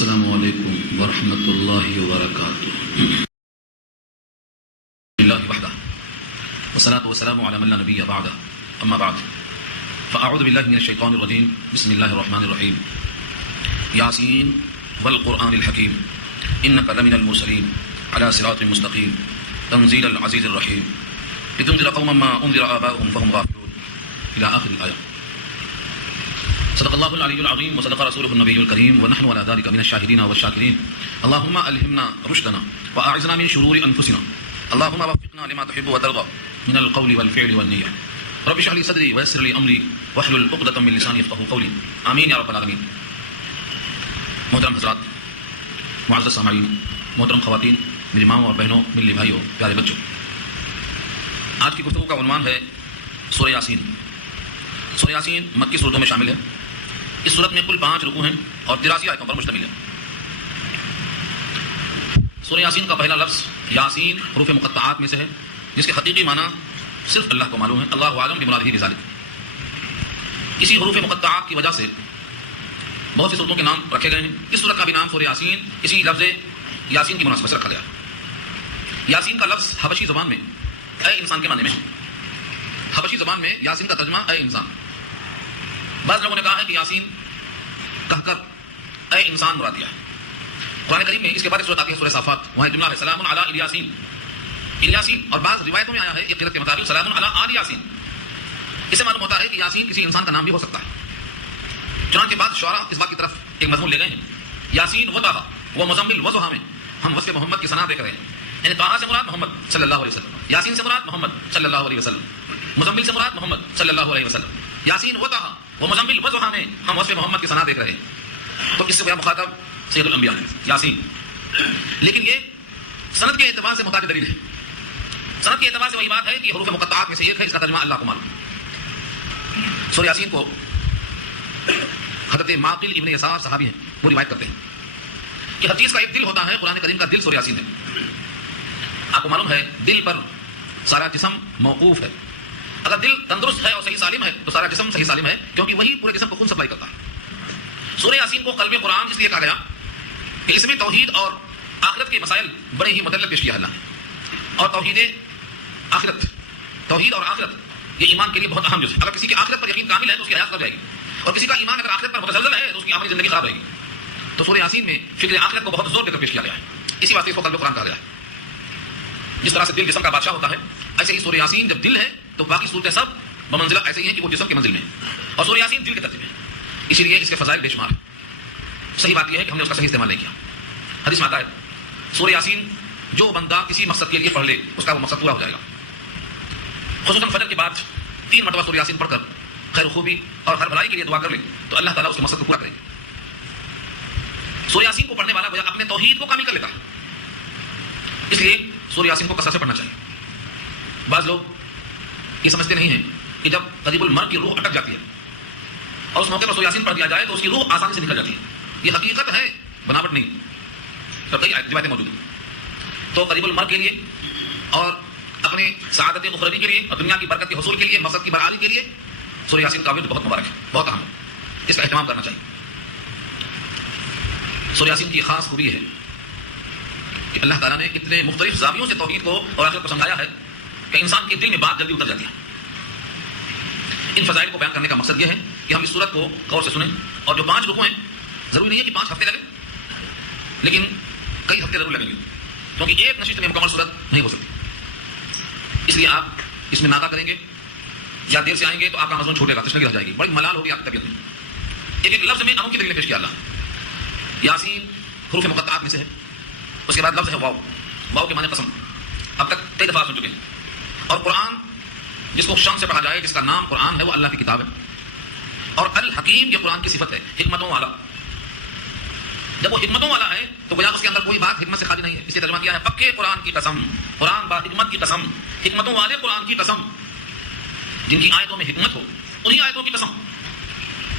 السلام علیکم ورحمۃ اللہ وبرکاتہ. لله وحده والصلاة والسلام على من لا نبي بعده أما بعد فأعوذ بالله من الشيطان الرجيم بسم الله الرحمن الرحيم. ياسين والقرآن الحكيم إنك لمن المرسلين على صراط مستقيم تنزيل العزيز الرحيم لتنذر قوما ما أنذر آباؤهم فهم غافلون إلى آخر الآية. صدق الله العلي العظيم وصدق رسوله النبي الكريم ونحن على ذلك من الشاهدين والشاكرين. اللهم ألهمنا رشدنا وأعذنا من شرور أنفسنا. اللهم وفقنا لما تحب وترضى من القول والفعل والنية. رب اشرح لي صدري ويسر لي أمري واحلل عقدة من لساني يفقهوا قولي. آمين يا رب العالمين. محترم حضرات، معزز سامعین، محترم خواتین، میری ماں اور بہنوں، ملی بھائیوں، پیارے بچوں، آج کی گفتگو کا عنوان ہے سورہ یاسین. سورہ یاسین مکی صورتوں میں شامل ہے. اس صورت میں کل 5 رکوع ہیں اور 83 آیتوں پر مشتمل ہے. سورہ یاسین کا پہلا لفظ یاسین حروف مقطعات میں سے ہے، جس کے حقیقی معنی صرف اللہ کو معلوم ہے. اللہ عالم بمرادہ بذالک. اسی حروف مقطعات کی وجہ سے بہت سی صورتوں کے نام رکھے گئے ہیں. اس صورت کا بھی نام سورہ یاسین اسی لفظ یاسین کی مناسبت سے رکھا گیا. یاسین کا لفظ حبشی زبان میں اے انسان کے معنی میں ہے. حبشی زبان میں یاسین کا ترجمہ اے انسان. بعض لوگوں نے کہا ہے کہ یاسین کہہ کر اے انسان مراد دیا ہے. قرآن کریم میں اس کے بعد صورت آتی ہے سورہ صافات، وہاں جملہ ہے سلام علی الیاسین. الیاسین، اور بعض روایتوں میں آیا ہے قرأت کے مطابق سلام علی آل یاسین. اس سے معلوم ہوتا ہے کہ یاسین کسی انسان کا نام بھی ہو سکتا ہے. چنانچہ بعض شعراء اس بات کی طرف ایک مضمون لے گئے ہیں، یاسین و طٰہٰ و مزمل و ضحیٰ میں ہم وصف محمد کی ثنا دیکھ رہے ہیں. یعنی طٰہٰ سے مراد محمد صلی اللہ علیہ وسلم، یاسین سے مراد محمد صلی اللہ علیہ وسلم، مزمل سے مراد محمد صلی اللہ علیہ وسلم. یاسین و طٰہٰ و مزمل و ضحیٰ میں ہم وصف محمد کی ثنا دیکھ رہے ہیں. تو اس سے گویا مخاطب سید الانبیاء ہے یاسین. لیکن یہ سند کے اعتبار سے محتاج دلیل ہے. سند کے اعتبار سے وہی بات ہے کہ حروف مقطعات میں سے ایک ہے، اس کا ترجمہ اللہ کو معلوم. سورہ یاسین کو حضرت معقل ابن یسار صحابی ہیں، وہ روایت کرتے ہیں کہ ہر چیز کا ایک دل ہوتا ہے. قرآن کریم کا دل سورہ یاسین ہے. آپ کو معلوم ہے دل پر سارا جسم موقوف ہے. اگر دل تندرست ہے اور صحیح سالم ہے تو سارا جسم صحیح سالم ہے، کیونکہ وہی پورے جسم کو خون سپلائی کرتا ہے. سورہ یاسین کو قلب قرآن اس لیے کہا گیا کہ اس میں توحید اور آخرت کے مسائل بڑے ہی مدلل پیش کیا اللہ نے. اور توحید اور آخرت یہ ایمان کے لیے بہت اہم جز ہے. اگر کسی کی آخرت پر یقین کامل ہے تو اس کی حیات خراب جائے گی، اور کسی کا ایمان اگر آخرت پر متزلزل ہے تو اس کی عملی زندگی خراب رہے گی. تو سورہ یاسین میں فکر آخرت کو بہت زور دے کر پیش کیا گیا ہے. اسی واسطے اس کو قلب قرآن کہا گیا ہے. جس طرح سے دل جسم کا بادشاہ ہوتا ہے، ایسے ہی سورہ یاسین جب دل ہے تو باقی صورتیں سب بمنزلہ ایسے ہی ہیں کہ وہ جسم کے منزل میں ہے، اور سورہ یاسین دل کے درجے میں ہے. اسی لیے اس کے فضائل بے شمار ہیں. صحیح بات یہ ہے کہ ہم نے اس کا صحیح استعمال نہیں کیا. حدیث میں آتا ہے سورہ یاسین جو بندہ کسی مقصد کے لیے پڑھ لے اس کا وہ مقصد پورا ہو جائے گا. خصوصاً فجر کے بعد 3 مرتبہ سورہ یاسین پڑھ کر خیر و خوبی اور ہر بھلائی کے لیے دعا کر لے تو اللہ تعالیٰ اس کے مقصد کو پورا کریں گے. سورہ یاسین کو پڑھنے والا گویا اپنے توحید کو کامل کر لیتا ہے. اس لیے سورہ یاسین کو کثرت سے پڑھنا چاہیے. بعض لوگ یہ سمجھتے نہیں ہیں کہ جب قریب المرء کی روح اٹک جاتی ہے اور اس موقع پر سورہ یاسین پڑھ دیا جائے تو اس کی روح آسانی سے نکل جاتی ہے. یہ حقیقت ہے، بناوٹ نہیں. تو کئی روایتیں موجود ہیں. تو قریب المرء کے لیے اور اپنے سعادت اخروی کے لیے اور دنیا کی برکت کے حصول کے لیے، مقصد کی بحالی کے لیے سورہ یاسین کا ورد بہت مبارک ہے، بہت اہم ہے. اس کا اہتمام کرنا چاہیے. سورہ یاسین کی خاص خوبی ہے کہ اللہ تعالیٰ نے اتنے مختلف زاویوں سے توحید کو اور آخرت کو سمجھایا ہے کہ انسان کے دل میں بات جلدی اتر جاتی ہے. ان فضائل کو بیان کرنے کا مقصد یہ ہے کہ ہم اس صورت کو غور سے سنیں. اور جو 5 رکوع ہیں، ضروری نہیں ہے کہ 5 ہفتے لگیں، لیکن کئی ہفتے ضرور لگیں گے، کیونکہ ایک نشست میں مکمل صورت نہیں ہو سکتی. اس لیے آپ اس میں ناغہ کریں گے یا دیر سے آئیں گے تو آپ کا مضمون چھوٹے گا، تشنگی رہ جائے گی، بڑی ملال ہوگی آپ کی طبیعت میں. ایک ایک لفظ میں انوکھی دلیل پیش کیا اللہ. یاسین حروف مقطعات میں سے ہے. اس کے بعد لفظ ہے واو. واو کے معنی قسم. اب تک کئی دفعہ سن چکے ہیں. اور قرآن جس کو شان سے پڑھا جائے، جس کا نام قرآن ہے، وہ اللہ کی کتاب ہے. اور الحکیم یہ قرآن کی صفت ہے، حکمتوں والا. جب وہ حکمتوں والا ہے تو گویا اس کے اندر کوئی بات حکمت سے خالی نہیں ہے. اس لیے ترجمہ کیا ہے پکے قرآن کی قسم، قرآن با حکمت کی قسم، حکمتوں والے قرآن کی قسم. جن کی آیتوں میں حکمت ہو انہی آیتوں کی قسم.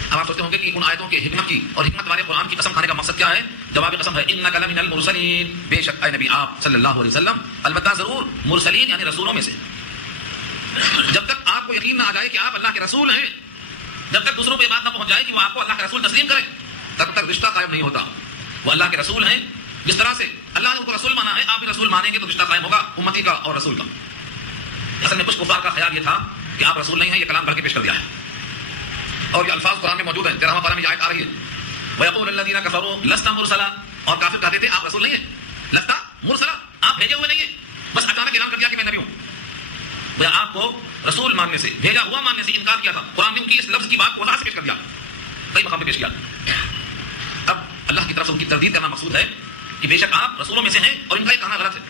اب آپ سوچتے ہوں گے کہ ان آیتوں کی حکمت کی اور حکمت والے قرآن کی قسم کھانے کا مقصد کیا ہے؟ جواب قسم ہے انک لمن المرسلین، بے شک اے نبی آپ صلی اللہ علیہ وسلم البتہ ضرور مرسلین یعنی رسولوں میں سے. جب تک آپ کو یقین نہ آ جائے کہ آپ اللہ کے رسول ہیں، جب تک دوسروں کو یہ بات نہ پہنچ جائے کہ وہ آپ کو اللہ کا رسول تسلیم کریں، تب تک رشتہ قائم نہیں ہوتا. وہ اللہ کے رسول ہیں. جس طرح سے اللہ نے ان کو رسول مانا ہے, آپ بھی رسول مانیں گے تو رشتہ قائم ہوگا امتی کا اور رسول کا. اصل میں کچھ کفار کا خیال یہ تھا کہ آپ رسول نہیں ہیں, یہ کلام کر کے پیش کر دیا ہے. اور یہ الفاظ قرآن میں موجود ہیں. 13واں پارہ میں یہ آیت آ رہی ہے, وَيَقُولُ الَّذِينَ كَفَرُوا لَسْتَ مُرْسَلًا, اور کافر کہتے تھے آپ رسول نہیں ہیں, لستا مرسلا, آپ بھیجے ہوئے نہیں ہیں, بس اچانک اعلان کر دیا کہ میں نبی ہوں. وہ آپ کو رسول ماننے سے, بھیجا ہوا ماننے سے انکار کیا تھا. قرآن نے ان کی اس لفظ کی بات کو وضاحت سے پیش کر دیا, کئی مقام پہ پیش کیا. اب اللہ کی طرف سے ان کی تردید کرنا مقصود ہے کہ بے شک آپ رسولوں میں سے ہیں اور ان کا یہ کہنا غلط ہے.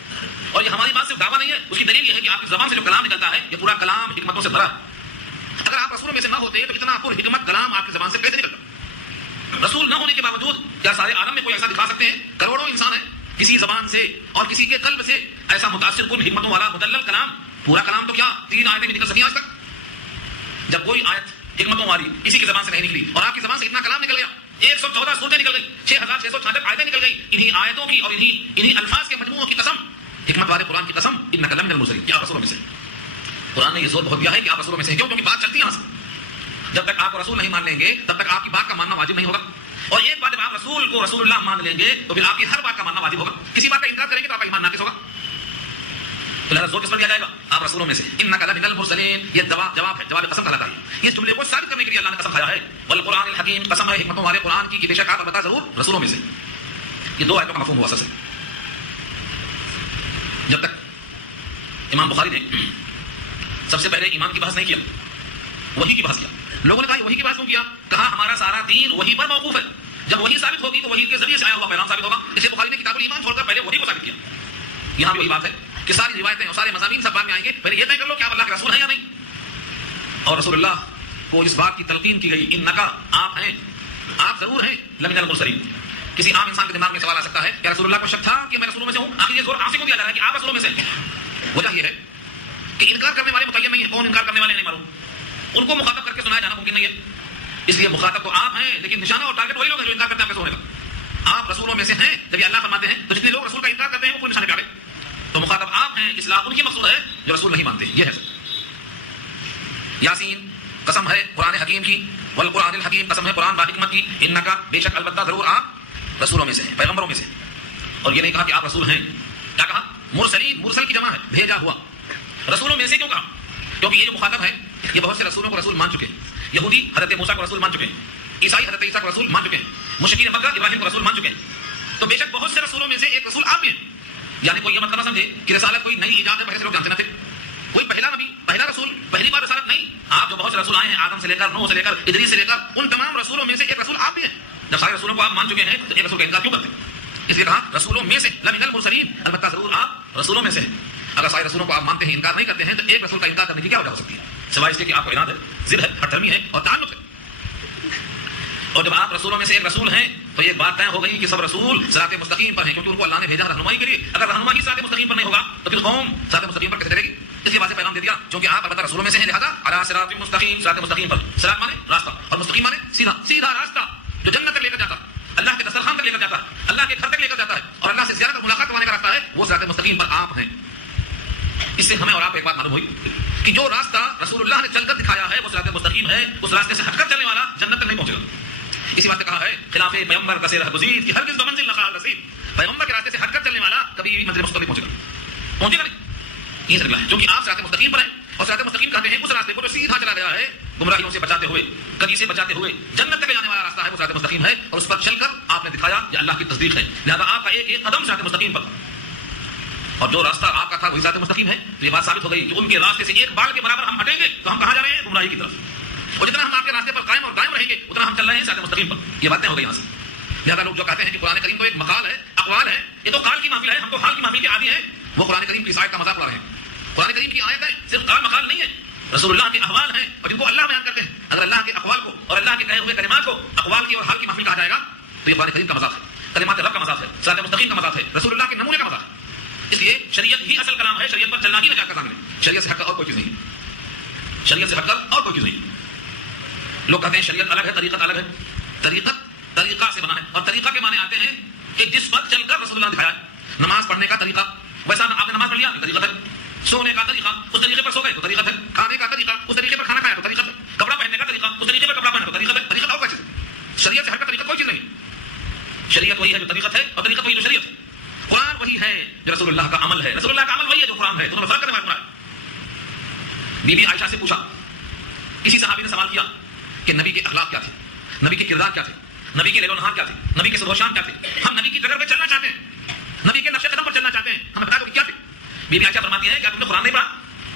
اور یہ ہماری بات صرف دعویٰ نہیں ہے, اس کی دلیل یہ ہے کہ آپ کی زبان سے جو کلام نکلتا ہے یہ پورا کلام حکمتوں سے بھرا ہے. اگر آپ رسولوں میں سے نہ ہوتے تو اتنا پر حکمت کلام آپ کی زبان سے کیسے نکلتا؟ رسول نہ ہونے کے باوجود کیا سارے عالم میں کوئی ایسا دکھا سکتے ہیں؟ کروڑوں انسان ہیں, کسی زبان سے اور کسی کے قلب سے ایسا متاثر کن حکمتوں والا مدلل کلام, پورا کلام تو کیا 3 آیتیں بھی نکل سکی آج تک. جب کوئی آیت حکمتوں والی کسی کی زبان سے نہیں نکلی اور آپ کی زبان سے اتنا کلام نکل گیا, 114 سورتیں نکل گئی, 6666 آیتیں نکل گئی, انہی آیتوں کی اور انہی الفاظ کے مجموعوں کی قسم, حکمت والے قرآن کی قسم, انک لمن المرسلین, کیا رسولوں میں سے. قرآن نے یہ زور بہت دیا ہے کہ آپ رسولوں میں سے ہیں. کیوں؟ کیونکہ بات چلتی ہے یہاں سے. جب تک آپ رسول نہیں مان لیں گے تب تک آپ کی بات کا ماننا واجب نہیں ہوگا. اور ایک بات, جب آپ رسول کو رسول اللہ مان لیں گے تو پھر آپ کی ہر بات کا ماننا واجب ہوگا. کسی بات کا انکار کریں گے تو آپ کا ایمان ناقص ہوگا. تو لہذا زور کس پر دیا جائے گا؟ آپ رسولوں میں سے. انک لمن المرسلین, یہ جواب ہے, جواب قسم کا لگا ہے. اس جملے کو ثابت کرنے کے لیے اللہ نے قسم کھایا ہے. والقرآن الحکیم, قسم ہے حکمتوں والے قرآن کی کہ بے شک آپ البتہ ضرور رسولوں میں سے. یہ 2 آیتوں کا مفہوم ہوا اساس ہے. جب تک امام بخاری نے سب سے پہلے ایمان کی بحث نہیں کیا, وحی کی بحث کیا. لوگوں نے کہا وحی کی بحث کیوں کیا؟ کہا ہمارا سارا دین وحی پر موقوف ہے. جب وحی ثابت ہوگی تو وحی کے ذریعے سے آیا ہوا پیغام ثابت ہوگا. اس لیے بخاری نے کتاب الایمان چھوڑ کر پہلے وحی کو ثابت کیا. یہاں بھی وہی بات ہے کہ ساری روایتیں اور سارے مضامین سب بعد میں آئیں گے, پہلے یہ طے کر لو کہ آپ اللہ کے رسول ہیں یا نہیں. اور رسول اللہ کو اس بات کی تلقین کی گئی, انکا, آپ ہیں, آپ ضرور ہیں, لمن المرسلین. کسی عام انسان کے دماغ میں سوال آ سکتا ہے کہ رسول اللہ کو شک تھا کہ میں رسولوں میں سے ہوں, آخر یہ زور آپ سے کیوں دیا جا رہا ہے کہ آپ رسولوں میں سے ہیں؟ وجہ یہ ہے کہ انکار کرنے والے متعین نہیں ہے. کون انکار کرنے والے نہیں معلوم, ان کو مخاطب کر کے سنایا جانا ممکن نہیں ہے. اس لیے مخاطب تو آپ ہیں, لیکن نشانہ اور ٹارگٹ وہی لوگ ہیں جو انکار کرتے ہیں آپ کے سونے کا. آپ رسولوں میں سے ہیں جب یہ اللہ فرماتے ہیں تو جتنے لوگ رسول کا انکار کرتے ہیں وہ کوئی نشانے پہ آ گئے. تو مخاطب آپ ہیں, اصلاح ان کی مقصود ہے جو رسول نہیں مانتے. یہ ہے یاسین, قسم ہے قرآن حکیم کی, والقرآن الحکیم, قسم ہے قرآن با حکمت کی, انکا, بے شک البتہ ضرور آپ رسولوں میں سے ہیں, پیغمبروں میں سے. اور یہ نہیں کہا کہ آپ رسول ہیں, کیا کہا؟ مرسلین, مرسل کی جمع ہے, بھیجا ہوا. رسولوں میں سے کیوں کہا؟ کیونکہ یہ جو مخاطب ہے یہ بہت سے رسولوں کو رسول مان چکے ہیں. یہودی حضرت موسیٰ کو رسول مان چکے ہیں, عیسائی حضرت عیسیٰ کو رسول مان چکے ہیں, مشرکین مکہ ابراہیم کو رسول مان چکے ہیں. تو بے شک بہت سے رسولوں میں سے ایک رسول آپ بھی ہیں. یعنی کوئی یہ مطلب نہ سمجھے کہ رسالت کوئی نئی ایجاد ہے, پہلے سے لوگ جانتے نہ تھے. کوئی پہلا نبی, پہلا رسول, پہلی بار رسالت نہیں. آپ جو بہت سے رسول آئے ہیں, آدم سے لے کر, نوح سے لے کر, ادریس سے لے کر, ان تمام رسولوں میں سے ایک رسول آپ بھی ہیں. جب سارے رسولوں کو آپ مان چکے ہیں تو ایک رسول کا انکار کیوں کرتے ہیں؟ اس لیے کہا رسولوں میں سے, لمن المرسلین, البتہ ضرور آپ رسولوں میں سے ہیں. اگر سارے رسولوں کو آپ مانتے ہیں, انکار نہیں کرتے ہیں, تو ایک رسول کا انکار کرنے کی کیا وجہ ہو سکتی ہے؟ سوائے اس کے کہ آپ کو عناد ہے, ضد ہے, ہٹ دھرمی ہے اور تعلق ہے. اور جب آپ رسولوں میں سے ایک رسول ہیں تو یہ بات طے ہو گئی کہ سب رسول صراط مستقیم پر ہیں, کیونکہ ان کو اللہ نے بھیجا رہنمائی کے لیے. اگر رہنمائی صراط مستقیم پر نہیں ہوگا تو پھر قوم صراط مستقیم پر کیسے چلے گی؟ اس لیے واضح پیغام دے دیا, چونکہ آپ البتہ رسولوں میں سے ہیں, لہذا علی صراط مستقیم, صراط مستقیم پر. صراط مانے راستہ اور مستقیم مانے سیدھا, سیدھا راستہ جو جنت تک لے کر جاتا ہے, اللہ کے دسترخوان تک لے کر جاتا ہے, اللہ کے گھر تک لے کر جاتا ہے, اور اللہ سے زیارت اور ملاقات کروانے کا راستہ ہے, وہ صراط مستقیم پر آپ ہیں. اس سے ہمیں اور آپ کو ایک بات معلوم ہوئی کہ جو راستہ رسول اللہ نے چل کر دکھایا ہے وہ صراط مستقیم ہے. اس راستے سے ہٹ کر چلنے والا جنت تک نہیں پہنچے گا. اسی بات نے کہا ہے خلاف پیغمبر کا سیر گزید کہ ہرگز بمنزل نقال رسید, پیغمبر کے راستے سے ہٹ کر چلنے والا کبھی بھی منزل مستقیم پہنچے گا نہیں. یہ سر ہے کیونکہ آپ صراط مستقیم پر ہیں, اور صراط مستقیم کہتے ہیں اس راستے کو جو سیدھا چلا گیا ہے, گمراہیوں سے بچاتے ہوئے, کدی سے بچاتے ہوئے جنت تک جانے والا راستہ ہے, وہ صراط مستقیم ہے. اور اس پر چل کر آپ نے دکھایا یہ اللہ کی تصدیق ہے, لہذا آپ کا ایک ایک قدم صراط مستقیم پر. اور جو راستہ آپ کا تھا وہی صراط مستقیم ہے. تو یہ بات ثابت ہو گئی کہ ان کے راستے سے ایک بال کے برابر ہم ہٹیں گے تو ہم کہاں جا رہے ہیں؟ گمراہی کی طرف. اور جتنا ہم آپ کے راستے پر قائم اور دائم رہیں گے اتنا ہم چل رہے ہیں صراط مستقیم پر. یہ باتیں ہو گئی یہاں سے. لہذا لوگ جو کہتے ہیں کہ قرآن کریم تو ایک مقال ہے, اقوال ہے, یہ تو قال کی محفل ہے, ہم تو حال کی محفل کے عادی ہیں, وہ قرآن کریم کی آیت کا مذاق اڑا رہے ہیں. قرآن کریم کی آیت ہے صرف قال مقال نہیں ہے, رسول اللہ کے احوال ہیں اور جن کو اللہ بیان کرتے ہیں. اگر اللہ کے اقوال کو اور اللہ کے کہے ہوئے کلمات کو اقوال کی اور حال کی محفل کہا جائے گا تو یہ قرآن کریم کا مذاق ہے, کلمات رب کا مذاق ہے, صراط مستقیم کا مذاق ہے, رسول اللہ کے نمونے کا مذاق ہے. اس لیے شریعت ہی اصل کلام ہے, شریعت پر چلنا ہی نجات کا ضامن ہے. شریعت سے ہٹ کر اور کوئی چیز نہیں, شریعت سے ہٹ کر اور کوئی چیز نہیں. لوگ کہتے ہیں شریعت الگ ہے, طریقت الگ ہے. طریقت طریقہ سے بنا ہے, اور طریقہ کے معنی آتے ہیں کہ جس پر چل کر رسول اللہ نے دکھایا ہے. نماز پڑھنے کا طریقہ, ویسا آپ نے نماز پڑھ لیا تو طریقت ہے. سونے کا طریقہ, اس طریقے پر سو گئے تو طریقت ہے. کھانے کا طریقہ, اس طریقے پر کھانا کھایا تو طریقت ہے. کپڑا پہننے کا طریقہ, اس طریقے پر کپڑا پہنا تو طریقت ہے. طریقت اور کوئی چیز, شریعت سے ہٹ کر طریقت کوئی چیز نہیں. شریعت وہی ہے جو طریقت ہے اور طریقت وہی جو شریعت ہے. قرآن وہی ہے جو رسول اللہ کا عمل ہے, رسول اللہ کا عمل وہی ہے جو قرآن ہے. دونوں میں فرق کرنے والا ہے. بی بی عائشہ سے پوچھا, کسی صحابی نے سوال کیا کہ نبی کے اخلاق کیا تھے, نبی کے کردار کیا تھے, نبی کے لیل و نہار کیا تھے, نبی کے صبح و شام کیا تھے, ہم نبی کی ڈگر پہ چلنا چاہتے ہیں, نبی کے نقش قدم پر چلنا چاہتے ہیں, ہمیں بتا دو کہ کیا تھے. بی بی عائشہ فرماتی ہے کہ آپ نے قرآن نہیں پڑھا,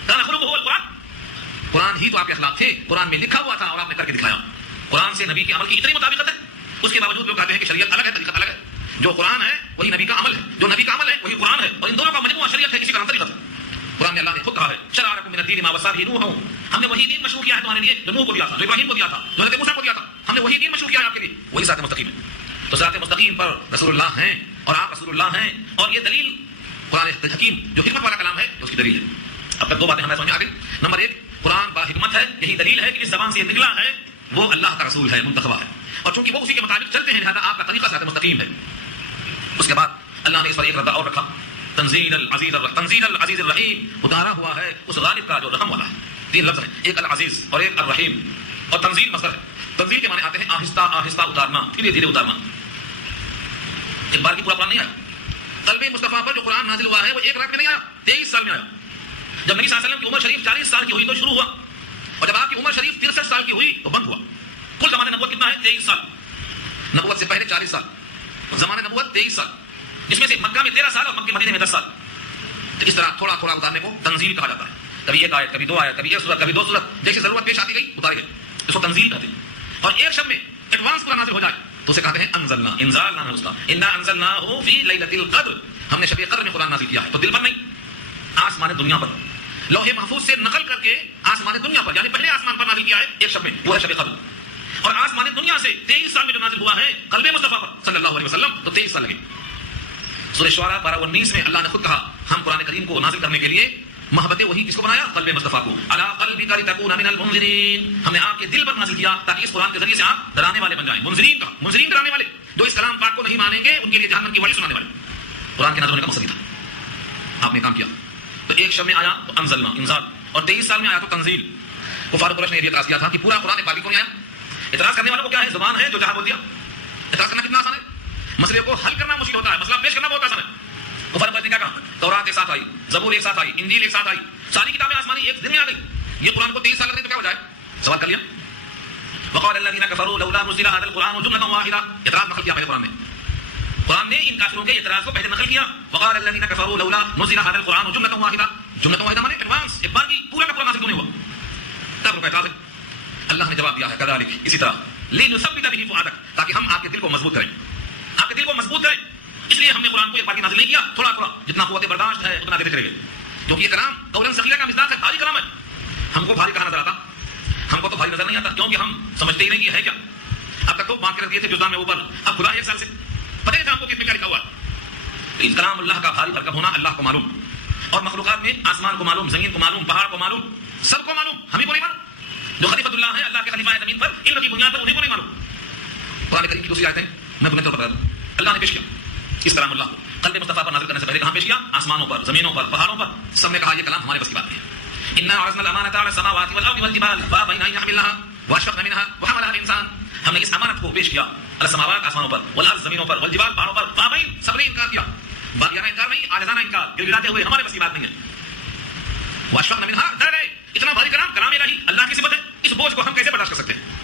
کان خلقہ القرآن, قرآن ہی تو آپ کے اخلاق تھے, قرآن میں لکھا ہوا تھا اور آپ نے کر کے دکھایا. قرآن سے نبی کے عمل کی اتنی مطابقت ہے, اس کے باوجود لوگ کہتے ہیں کہ شریعت الگ ہے, طریقت الگ ہے. جو قرآن ہے وہی نبی کا عمل ہے, جو نبی کا عمل ہے وہی قرآن ہے, اور ان دونوں کا مجموعہ شریعت ہے, کسی کا نام طریقت ہے. قرآن میں اللہ نے خود کہا ہے شرع لکم من الدین ما وصى به نوح, ہم نے وہی دین مشروع کیا ہے تمہارے لیے جو نوح کو دیا تھا, جو ابراہیم کو دیا تھا, جو حضرت موسیٰ کو دیا تھا, ہم نے وہی دین مشروع کیا ہے آپ کے لیے, وہی صراط مستقیم ہے. تو صراط مستقیم پر رسول اللہ ہیں اور آپ رسول اللہ ہیں, اور یہ دلیل قرآن حکیم جو حکمت والا کلام ہے اس کی دلیل ہے. اب تک دو باتیں ہمیں سمجھ آ گئی. نمبر ایک, قرآن با حکمت ہے, یہی دلیل ہے کہ جس زبان سے یہ نکلا ہے وہ اللہ کا رسول ہے, منتخبہ ہے, اور چونکہ وہ اسی کے مطابق چلتے ہیں لہذا آپ کا طریقہ صراط مستقیم ہے. اس کے بعد اللہ نے اس پر ایک رد اور رکھا, تنزیل العزیز الرحیم, اتارا ہوا ہے اس غالب کا جو رحم والا ہے. تین لفظ ہیں, ایک العزیز اور ایک الرحیم, اور تنزیل مصدر ہے. تنزیل کے معنی آتے ہیں آہستہ آہستہ اتارنا, دھیرے دھیرے اتارنا. ایک بار کی پورا قرآن نہیں آیا. قلب مصطفیٰ پر جو قرآن نازل ہوا ہے وہ ایک رات میں نہیں آیا, 23 سال میں آیا. جب نبی صلی اللہ علیہ وسلم کی عمر شریف 40 سال کی ہوئی تو شروع ہوا, اور جب آپ کی عمر شریف 63 سال کی ہوئی تو بند ہوا. کل زمانہ نبوت کتنا ہے؟ 23 سال. نبوت سے پہلے 40 سال, زمانہ نبوت 23 سال, جس میں سے مکہ میں 13 سال اور مکہ مدینے میں 10 سال. تو اس طرح تھوڑا تھوڑا اتارنے کو تنزیل کہا جاتا ہے. کبھی ایک آیت, کبھی دو آیت, کبھی ایک سورت, کبھی دو سورت, جیسی ضرورت پیش آتی گئی اتارے گئے, اس کو تنزیل کہتے ہیں. اور ایک شب میں ایڈوانس پورا نازل ہو جائے تو اسے کہتے ہیں انزلنا, انزال نام ہے اس کا, انا انزلناہ فی لیلۃ القدر, ہم نے شب قدر میں قرآن نازل کیا ہے. تو دل پر نہیں, آسمان دنیا پر, لوح محفوظ سے نقل کر کے آسمان دنیا پر, یعنی پہلے آسمان پر نازل کیا ہے ایک شب میں, وہ ہے شب قدر. اور آسمان دنیا سے 23 سال میں جو نازل ہوا ہے قلب مصطفیٰ پر صلی اللہ علیہ وسلم, تو 23 سال لگے. سورہ شعراء 12:19 میں اللہ نے خود کہا ہم قرآن کریم کو نازل کرنے کے لیے محبت وہی کس کو بنایا؟ قلب مصطفیٰ کو. علی قلبک لتکون من المنذرین, ہم نے آپ کے دل پر نازل کیا تاکہ اس قرآن کے ذریعے سے آپ ڈرانے والے بن جائیں. منذرین کا, منذرین ڈرانے والے, جو اس کلام پاک کو نہیں مانیں گے ان کے لیے جہنم کی وعید سنانے والے. قرآن کے نازل ہونے کا مقصد تھا, آپ نے کام کیا. تو ایک شب میں آیا تو انزلنا, انزال, اور 23 سال میں آیا تو تنزیل. کفار قریش نے یہ اعتراض کیا تھا کہ پورا قرآن ایک بار بھی کیوں نہیں آیا. اعتراض کرنے والوں کو کیا ہے, زبان ہے جو جہاں بول دیا. اعتراض کرنا کتنا آسان ہے, مسئلے کو حل کرنا مشکل ہوتا ہے, مسئلہ پیش کرنا بہت آسان ہے. کفار قریش نے کیا کہا, تورات ایک ساتھ آئی, زبور ایک ساتھ آئی, انجیل ایک ساتھ آئی, ساری کتابیں آسمانی ایک دن میں آ گئی, یہ قرآن کو 23 سال لگے تو کیا ہو جائے. سوال کر لیا. وقال الذين كفروا لولا نزل هذا القرآن جملة واحدة, اعتراض نقل کیا پہلے قرآن نے. قرآن نے ان کافروں کے اعتراض کو پہلے نقل کیا. وقال الذين كفروا لولا نزل هذا القرآن جملة واحدة, جملة واحدة مانے ایڈوانس, ایک بار کی پورا کا پورا نازل کیوں نہیں ہوا. کافروں کا اعتراض ہے. اللہ نے جواب دیا ہے كذلك, اسی طرح, لنثبت به فؤادك, تاکہ ہم آپ کے دل کو مضبوط کریں, آپ کے دل کو مضبوط کریں. اس لیے ہم نے قرآن کو ایک بار کی نازل نہیں کیا, تھوڑا تھوڑا جتنا قوت برداشت ہے اتنا دیتے چلے گئے. کیونکہ یہ کلام قولاً ثقیلا کا مزاج ہے, بھاری کلام ہے. ہم کو بھاری کہاں نظر آتا, ہم کو تو بھاری نظر نہیں آتا, کیونکہ ہم سمجھتے ہی نہیں کہ ہے کیا. اب تک تو بانٹ کے رکھ دیے تھے جزدان میں اوپر, اب خدا 1 سال سے پتہ نہیں تھا ہم کو کس میں کیا لکھا ہوا. تو اس کلام اللہ کا بھاری بھرکم ہونا اللہ کو معلوم, اور مخلوقات میں آسمان کو معلوم, زمین کو معلوم, پہاڑ کو معلوم, سب کو معلوم, ہمیں کو نہیں معلوم. جو خلیفۃ اللہ ہے, اللہ کے خلیفہ ہے زمین پر, علم کی بنیاد پر انہیں کو نہیں معلوم. قرآن کریم کی دوسری آیتیں میں بنیاد پر بتا دوں. اللہ نے پیش کیا اس کلام اللہ کو قلب مصطفیٰ پر نازل کرنے سے پہلے کہاں پیش کیا؟ آسمانوں پر, زمینوں پر, پہاڑوں پر, سب نے کہا یہ کلام ہمارے بس کی بات نہیں ہے. انا عرضنا الامانۃ علی السماوات والارض والجبال فابین ان يحملنها واشفقن منها وحملها الانسان, ہم نے اس امانت کو پیش کیا علی السماوات آسمانوں پر, والارض زمینوں پر, والجبال پہاڑوں پر, فابین سب نے انکار کیا. باقیانہ انکار نہیں, عاجزانہ انکار, گڑگڑاتے ہوئے ہمارے بس کی بات نہیں ہے. واشفقن منها, ڈر گئے. اتنا بھاری کلام, کلام الہی, اللہ کی صفت ہے, اس بوجھ کو ہم کیسے برداشت کر سکتے ہیں.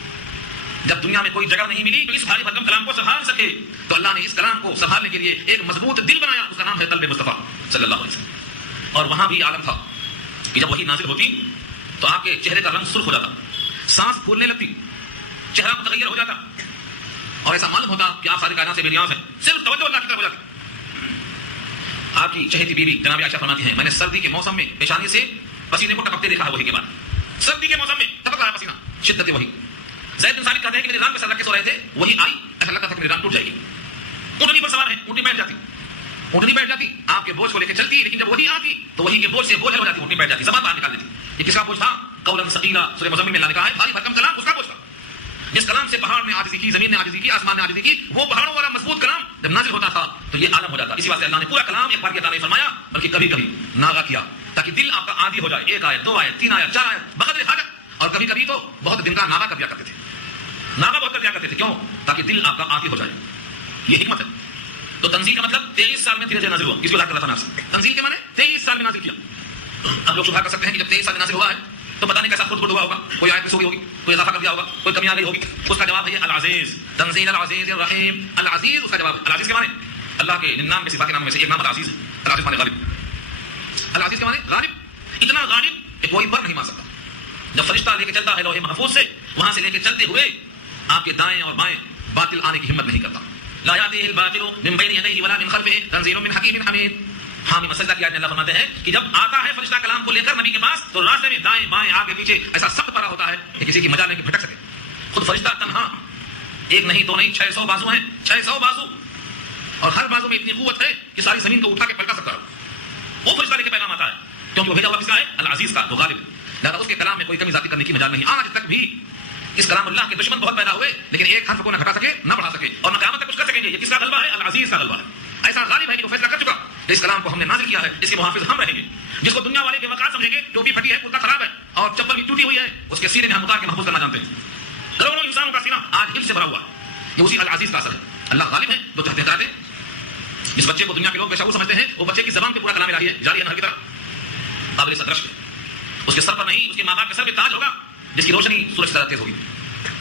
جب دنیا میں کوئی جگہ نہیں ملی تو اس بھاری بھرکم کلام کو سنبھال سکے, تو اللہ نے اس کلام کو سنبھالنے کے لیے ایک مضبوط دل بنایا, اس کا نام ہے قلب مصطفیٰ صلی اللہ علیہ وسلم. اور وہاں بھی عالم تھا کہ جب وہی نازل ہوتی تو آپ کے چہرے کا رنگ سرخ ہو جاتا, سانس پھولنے لگتی, چہرہ متغیر ہو جاتا, اور ایسا معلوم ہوتا کہ آپ ساری کائنات سے بے نیاز ہیں, صرف توجہ اللہ کی طرف ہو جاتی. آپ کی چہیتی بیوی جناب عائشہ فرماتی ہیں, میں نے سردی کے موسم میں پیشانی سے پسینے کو ٹپکتے دیکھا ہے وہی کے بعد. سردی کے موسم میں ٹپک رہا ہے پسینہ, شدت وہی. زید بن ثابت کہتے ہیں کہ میری ران پہ سر رکھ کے سو رہے تھے, وہی آئی, ایسا لگتا تھا کہ میری ران ٹوٹ جائے گی. اونٹنی پر سوار ہے, اونٹنی بیٹھ جاتی, اونٹنی بیٹھ جاتی, آپ کے بوجھ کو لے کے چلتی, لیکن جب وہی آتی تو وہی کے بوجھ سے بوجھ ہو جاتی, اونٹنی بیٹھ جاتی, زبان باہر نکال دیتی. یہ کس کا بوجھ تھا؟ قولاً ثقیلا, سورہ مزمل میں اللہ نے کہا ہے بھاری بھرکم کلام, اس کا بوجھ تھا. جس کلام سے پہاڑ نے عاجزی کی, زمین نے عاجزی کی, آسمان نے عاجزی کی, وہ پہاڑوں والا مضبوط کلام جب نازل ہوتا تھا تو یہ عالم ہو جاتا. اسی واسطے اللہ نے پورا کلام ایک بار کی عطا نہیں فرمایا, بلکہ کبھی کبھی ناغہ کیا, تاکہ دل آپ کا عادی ہو جائے. 1 آیت, 2 آیت, 3 آیت, 4 آیت بقدر حاجت, اور کبھی کبھی تو بہت دن کا ناغہ کر دیا کرتے تھے. ناغہ بہت کر دیا کرتے تھے, کیوں؟ تاکہ دل آپ کا عادی ہو جائے. یہ حکمت ہے. تو تنزیل کا مطلب 23 سال میں دھیرے دھیرے نازل ہوا. اس کو یاد کر رہا تھا. تنزیل کے معنی 23 سال میں نازل کیا. اب لوگ شبہ کر سکتے ہیں کہ جب 23 سال میں نازل ہوا ہے تو پتہ نہیں کیسا خود ہوا ہوگا, کوئی آیت مس ہو گئی ہوگی, کوئی اضافہ کر دیا ہوگا, کوئی کمی آ گئی ہوگی. اس کا جواب ہے العزیز, تنزیل العزیز الرحیم. العزیز اس کا جواب ہے. العزیز کے معنی اللہ کے 99 صفات کے ناموں میں سے ایک نام العزیز ہے. العزیز معنی غالب. العزیز کے معنی غالب, اتنا غالب کہ کوئی بر نہیں مار سکتا. جب فرشتہ لے کے چلتا ہے لوح محفوظ سے, وہاں سے لے کے چلتے ہوئے آپ کے دائیں اور بائیں باطل آنے کی ہمت نہیں کرتا. لا یاتیہ الباطل من بین یدیہ ولا من خلفہ تنزیل من حکیم حمید. حامی مسجدہ کی آیت میں اللہ فرماتے ہیں کہ جب آتا ہے فرشتہ کلام کو لے کر نبی کے پاس تو راستے میں دائیں بائیں آگے پیچھے ایسا سخت پڑا ہوتا ہے کہ کسی کی مجال نہیں کہ بھٹک سکے. خود فرشتہ تنہا, ایک نہیں دو نہیں 600 بازو ہیں, 600 بازو, اور ہر بازو میں اتنی قوت ہے کہ ساری زمین کو اٹھا کے پلٹا سکتا ہے. وہ فرشتہ لے کے پیغام آتا ہے کیونکہ وہ بھیجا ہوا کس کا ہے؟ العزیز کا, جو غالب ہے. لہٰذا اس کے کلام میں کوئی کمی ذاتی کرنے کی مجال نہیں. آج تک بھی اس کلام اللہ کے دشمن بہت پیدا ہوئے لیکن ایک حرف کو نہ گھٹا سکے نہ بڑھا سکے اور نہ قیامت تک کچھ کر سکیں گے. یہ کس کا غلبہ ہے؟ العزیز کا غلبہ ہے. ایسا غالب ہے کہ وہ فیصلہ کر چکا کہ اس کلام کو ہم نے نازل کیا ہے, اس کے محافظ ہم رہیں گے. جس کو دنیا والے بے وقار سمجھیں گے, ٹوپی پھٹی ہے, کرتا خراب ہے اور چپل بھی ٹوٹی ہوئی ہے, اس کے سینے میں ہم اتار کے محفوظ کرنا جانتے ہیں. کروڑوں انسانوں کا سینہ آج حفظ سے بھرا ہوا ہے. یہ اسی العزیز کا اثر ہے. اللہ غالب ہے, جو چاہتے ہیں. جس بچے کو دنیا کے لوگ بے شعور سمجھتے ہیں وہ بچے کی زبان پہ پورا کلام الہی ہے, جاری ہے نہر کی طرح, قابل صدرشت. اس کے سر پر نہیں, اس کے ماں باپ کے سر پہ تاج ہوگا جس کی روشنی سورج سے زیادہ تیز ہوگی.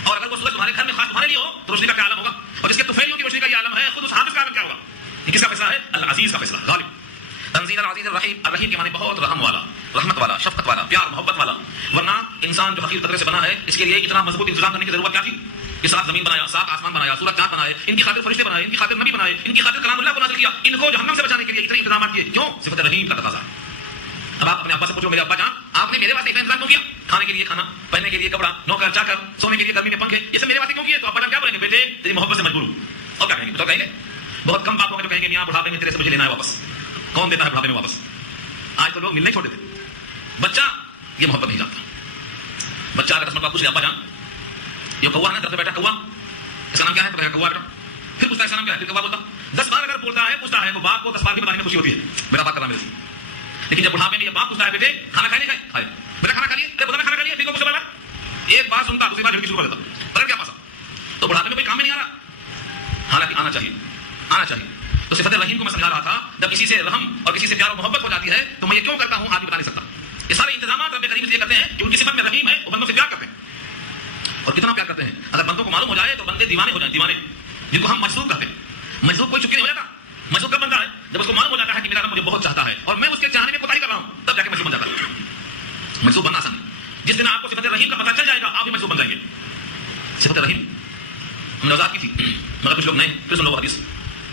اور اگر وہ سورج تمہارے گھر میں خاص تمہارے لیے ہو تو روشنی کا کیا عالم ہوگا, اور جس کے طفیلیوں کی روشنی کا یہ عالم ہے, خود اس حافظ کا عالم کیا ہوگا. یہ کس کا فیصلہ ہے؟ العزیز کا فیصلہ, غالب. تنزیل العزیز الرحیم. الرحیم کے معنی بہت رحم والا, رحمت والا, شفقت والا, پیار محبت والا. ورنہ انسان جو حقیر قدرے سے بنا ہے اس کے لیے اتنا مضبوط انتظام کرنے کی ضرورت کیا تھی؟ کہ سات زمین بنایا, سات آسمان بنایا, سورج چاند بنائے, ان کی خاطر فرشتے بنائے, ان کی خاطر نبی بنائے, ان کی خاطر کلام اللہ کو نازل کیا, ان کو جہنم سے بچانے کے لیے اتنے انتظامات کیے. کیوں؟ صفت رحیم کا تقاضا. اب آپ اپنے ابا سے پوچھو, میرے ابا جان آپ نے میرے واسطے اتنا انتظام کیوں کیا؟ کھانے کے لیے کھانا, پہننے کے لیے کپڑا, نوکر چاکر, سونے کے لیے گرمی میں پنکھے, یہ سب میرے واسطے کیوں کیے؟ تو ابا جان کیا بولیں گے؟ بیٹے تیری محبت سے مجبور ہوں. اور کیا کہیں گے؟ تو کہیں گے بہت کم باپ ہوں گے جو کہیں گے میاں بڑھاپے میں تیرے سے مجھے لینا ہے واپس. کون دیتا ہے بڑھاپے میں واپس؟ آج تو لوگ ملنے چھوڑ دیتے. بچہ یہ محبت نہیں جانتا. بچہ اگر رسم پوچھ لے, ابا جان یہ کوا ہے نا درخت پہ بیٹھا کوا, اس کا نام کیا ہے؟ تو کہے گا کوا بیٹا. پھر پوچھتا ہے اس کا نام کیا ہے؟ پھر کوا بولتا. 10 بار اگر بولتا ہے پوچھتا ہے تو باپ کو 10 بار کی بتانے میں خوشی ہوتی ہے, بیٹا بات کرنا میرے سے. لیکن جب بڑھاپے میں یہ باپ پوچھتا ہے بیٹے کھانا کھائے نہیں کھائے, بیٹا کھانا کھا لیے, ارے بتا کھانا کھا لیے, ٹھیک ہے پوچھو بیٹا. ایک بار سنتا دوسری بار جھڑکی شروع کر دیتا, پر کیا پاسا. تو بڑھاپے میں کوئی کام میں نہیں آ رہا, حالانکہ آنا چاہیے, آنا چاہیے. تو صفت رحیم کو میں سمجھا رہا تھا, جب کسی سے رحم اور کسی سے پیار و محبت ہو جاتی ہے تو میں یہ کیوں کرتا ہوں آدمی بتا نہیں سکتا. یہ سارے انتظامات رب کریم اس لیے کرتے ہیں کہ ان کی صفت میں رحیم ہے, وہ بندوں سے پیار کرتے ہیں. اور کتنا پیار کرتے ہیں اگر بندوں کو معلوم ہو جائے تو بندے دیوانے ہو جائیں, دیوانے جن کو ہم مجذوب کہتے ہیں. مجذوب کوئی چکی نہیں ہو جاتا. مجذوب کب بنتا ہے؟ جب اس کو معلوم ہو جاتا ہے کہ میرا رب مجھے بہت چاہتا ہے اور میں اس کے چاہنے میں کوتاہی کر رہا ہوں, تب جا کے مجذوب بن جاتا ہے. مجذوب بننا آسان ہے. جس دن آپ کو صفت رحیم کا پتہ چل جائے گا آپ بھی مجذوب بن جائیں گے. صفت رحیم ہم نے وضاحت کی تھی مگر کچھ لوگ نہیں. پھر سن لو حدیث.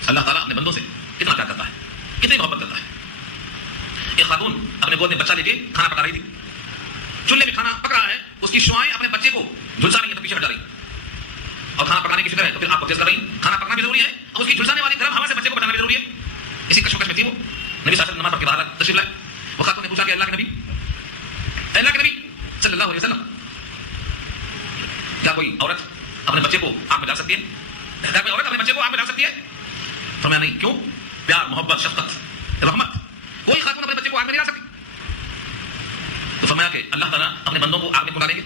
اللہ تعالیٰ اپنے بندوں سے کتنا پیار کرتا ہے, کتنی محبت کرتا ہے. ایک خاتون اپنے گود میں بچہ لے کے کھانا پکا رہی تھی. چولہے میں کھانا پک رہا ہے, اس کی شعائیں اپنے بچے کو جھلسا رہی ہیں تو پیچھے ہٹ جا رہی. اور کھانا پکانے کی فکر ہے تو پھر آپ کو تیز کر رہی. کھانا پکانا بھی ضروری ہے اور اس کی جھلسانے والی گرم ہوا سے بچے کو بچانا بھی ضروری ہے. اسی کشمکش میں تھی وہ. نبی صلی اللہ علیہ وسلم نماز پڑھ کے باہر تشریف لائے. وہ خاتون نے پوچھا کہ اللہ کے نبی صلی اللہ علیہ وسلم, کیا کوئی عورت اپنے بچے کو آگ میں ڈال سکتی ہے؟ کیا کوئی عورت اپنے بچے کو آگ میں ڈال سکتی ہے؟ فرمایا نہیں. کیوں؟ پیار محبت شفقت رحمت. کوئی خاتون اپنے بچے کو آگ میں نہیں ڈال سکتی. تو فرمایا کہ اللہ تعالیٰ اپنے بندوں کو آگ میں ڈالیں گے.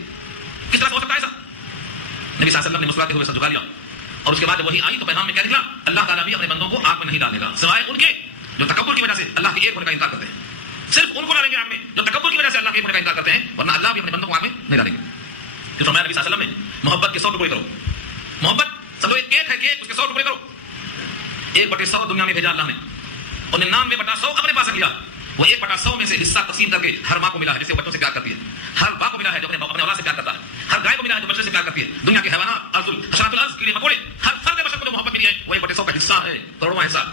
کس طرح سے ہو سکتا ہے ایسا؟ نبی صلی اللہ علیہ وسلم نے مسکراتے ہوئے سر جھکا لیا اور اس کے بعد جب وہی آئی تو پیغام میں کیا نکلا؟ اللہ تعالیٰ بھی اپنے بندوں کو آگ میں نہیں ڈالے گا سوائے ان کے جو تکبر کی وجہ سے اللہ کے ایک ہونے کا انکار کرتے ہیں. صرف ان کو ڈالیں گے آگ میں جو تکبر کی وجہ سے اللہ کے ایک ہونے کا انکار کرتے ہیں, ورنہ اللہ بھی اپنے بندوں کو آگ میں نہیں ڈالیں گے. پھر فرمایا نبی صلی اللہ علیہ وسلم نے محبت کے 100 ٹکڑے کرو. محبت سمجھو ایک کیک ہے, کیک اس کے 100 ٹکڑے کرو. 1/100 دنیا میں بھیجا اللہ نے اور 99/100 اپنے پاس لیا. وہ 1/100 میں سے حصہ تقسیم کر کے ہر ماں کو ملا ہے جسے بچوں سے پیار کرتی ہے, ہر باپ کو ملا ہے جو اپنے اولاد سے پیار کرتا ہے, ہر گائے کو ملا ہے جو بچے سے پیار کرتی ہے. دنیا کے حیوانات, حشرات الارض, کیڑے مکوڑے, ہر فرد بشر کو جو محبت ملی ہے وہ 1/100 کا حصہ ہے, کروڑواں حصہ.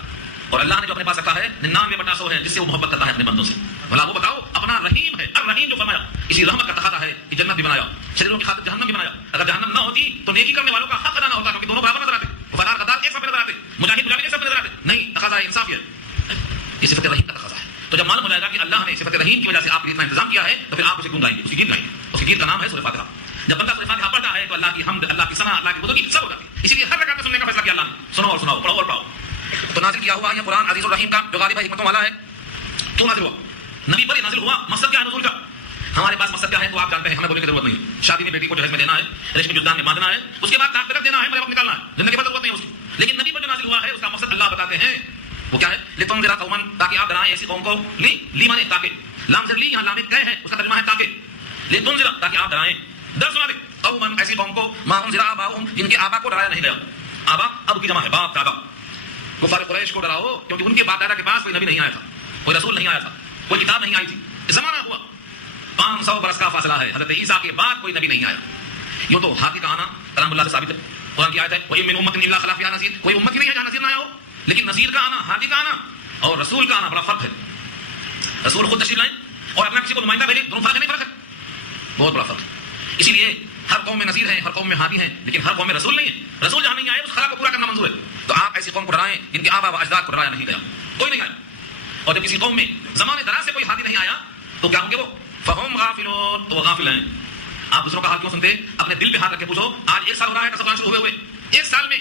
اور اللہ نے جو اپنے پاس رکھا ہے 99/100 ہے جس سے وہ محبت کرتا ہے اپنے بندوں سے. بھلا وہ بتاؤ اپنا رحیم ہے, الرحیم جو فرمایا اسی رحمت کا تقاضا ہے کہ جنت بھی بنایا, شریروں کی خاطر جہنم بھی بنایا. اگر جہنم نہ ہوتی تو نیکی کرنے والوں کا حق ادا نہ ہوتا کیونکہ دونوں برابر نظر آتے, وفادار غدار ایک ساتھ نظر آتے, مجاہد مجاہد ایک ساتھ نظر آتے. نہیں, تقاضا انصاف ہے. یہ صفت رحیم کا تقاضا ہے. تو جب معلوم ہو جائے گا کہ اللہ نے صفت رحیم کی وجہ سے آپ کے لیے اتنا انتظام کیا ہے تو پھر آپ اسے گنگائیں گے, اس کی گیت گائیں گے. اس کی گیت کا نام ہے سورہ فاتحہ. جب بندہ سورہ فاتحہ پڑھتا ہے تو اللہ کی حمد, اللہ کی ثنا, اللہ کی بزرگی سب ہو جاتی ہے. اسی لیے ہر رکعت میں سننے کا فیصلہ کیا اللہ نے, سنو اور سناؤ, پڑھو اور پڑھو. تو نازل کیا ہوا یہ قرآن عزیز الرحیم کا جو غالب ہے, حکمتوں والا ہے. کیوں نازل ہوا؟ نبی پر نازل ہوا. مقصد کیا ہے نزول کا؟ ہمارے پاس مقصد کیا ہے تو آپ جانتے ہیں, ہمیں بولنے کی ضرورت نہیں. شادی میں بیٹی کو جہیز میں دینا ہے, ریشمی جدان میں باندھنا ہے, اس کے بعد طاق تک دینا ہے, مطلب نکالنا ہے, جننے کے بعد ضرورت نہیں ہے اس کی. لیکن نبی پر جو نازل ہوا ہے لتنذر قوما تاکہ آپ ڈرائیں ایسی قوم کو لی مانے تاکہ لام زر لی یہاں لام کہ ہے اس کا ترجمہ ہے تاکہ لتنذر تاکہ آپ ڈرائیں ڈر سنا دیں قوما ایسی قوم کو ما انذر آباؤہم جن کے آبا کو ڈرایا نہیں گیا آبا اب کی جمع ہے باپ دادا کفار قریش کو ڈراؤ کیونکہ ان کے باپ دادا کے پاس کوئی نبی نہیں آیا تھا کوئی رسول نہیں آیا تھا کوئی کتاب نہیں آئی تھی زمانہ ہوا 500 برس کا فاصلہ ہے حضرت عیسیٰ کے بعد کوئی نبی نہیں آیا یوں تو ہاتھی کا آنا کلام اللہ سے ثابت ہے قرآن کی آیت ہے وَإِن مِّنْ أُمَّةٍ إِلَّا خَلَا فِيهَا نَذِيرٌ کوئی امت ہی نہیں ہے جہاں نذیر نہ آیا ہو لیکن نذیر کا آنا ہاتھی کا آنا اور رسول کا آنا بڑا فرق ہے رسول خود تشریف لائیں اور اپنا کسی کو نمائندہ بھیجیں دونوں فرق ہے نہیں فرق ہے بہت بڑا فرق ہے اسی لیے ہر قوم میں نذیر ہیں ہر قوم میں ہادی ہیں لیکن ہر قوم میں رسول نہیں ہے رسول جہاں نہیں آئے اس خلا کو پورا کرنا منظور ہے تو آپ ایسی قوم کو ڈرائیں جن کے آبا و اجداد کو ڈرایا نہیں گیا کوئی نہیں آیا اور جب کسی قوم میں زمانے دراز سے کوئی ہادی نہیں آیا تو کیا ہوں گے وہ فہم غافلون تو وہ غافل ہیں آپ دوسروں کا حال کیوں سنتے اپنے دل پہ ہاتھ رکھ کے پوچھو آج 1 سال ہو رہا ہے قرآن شروع ہوئے 1 سال میں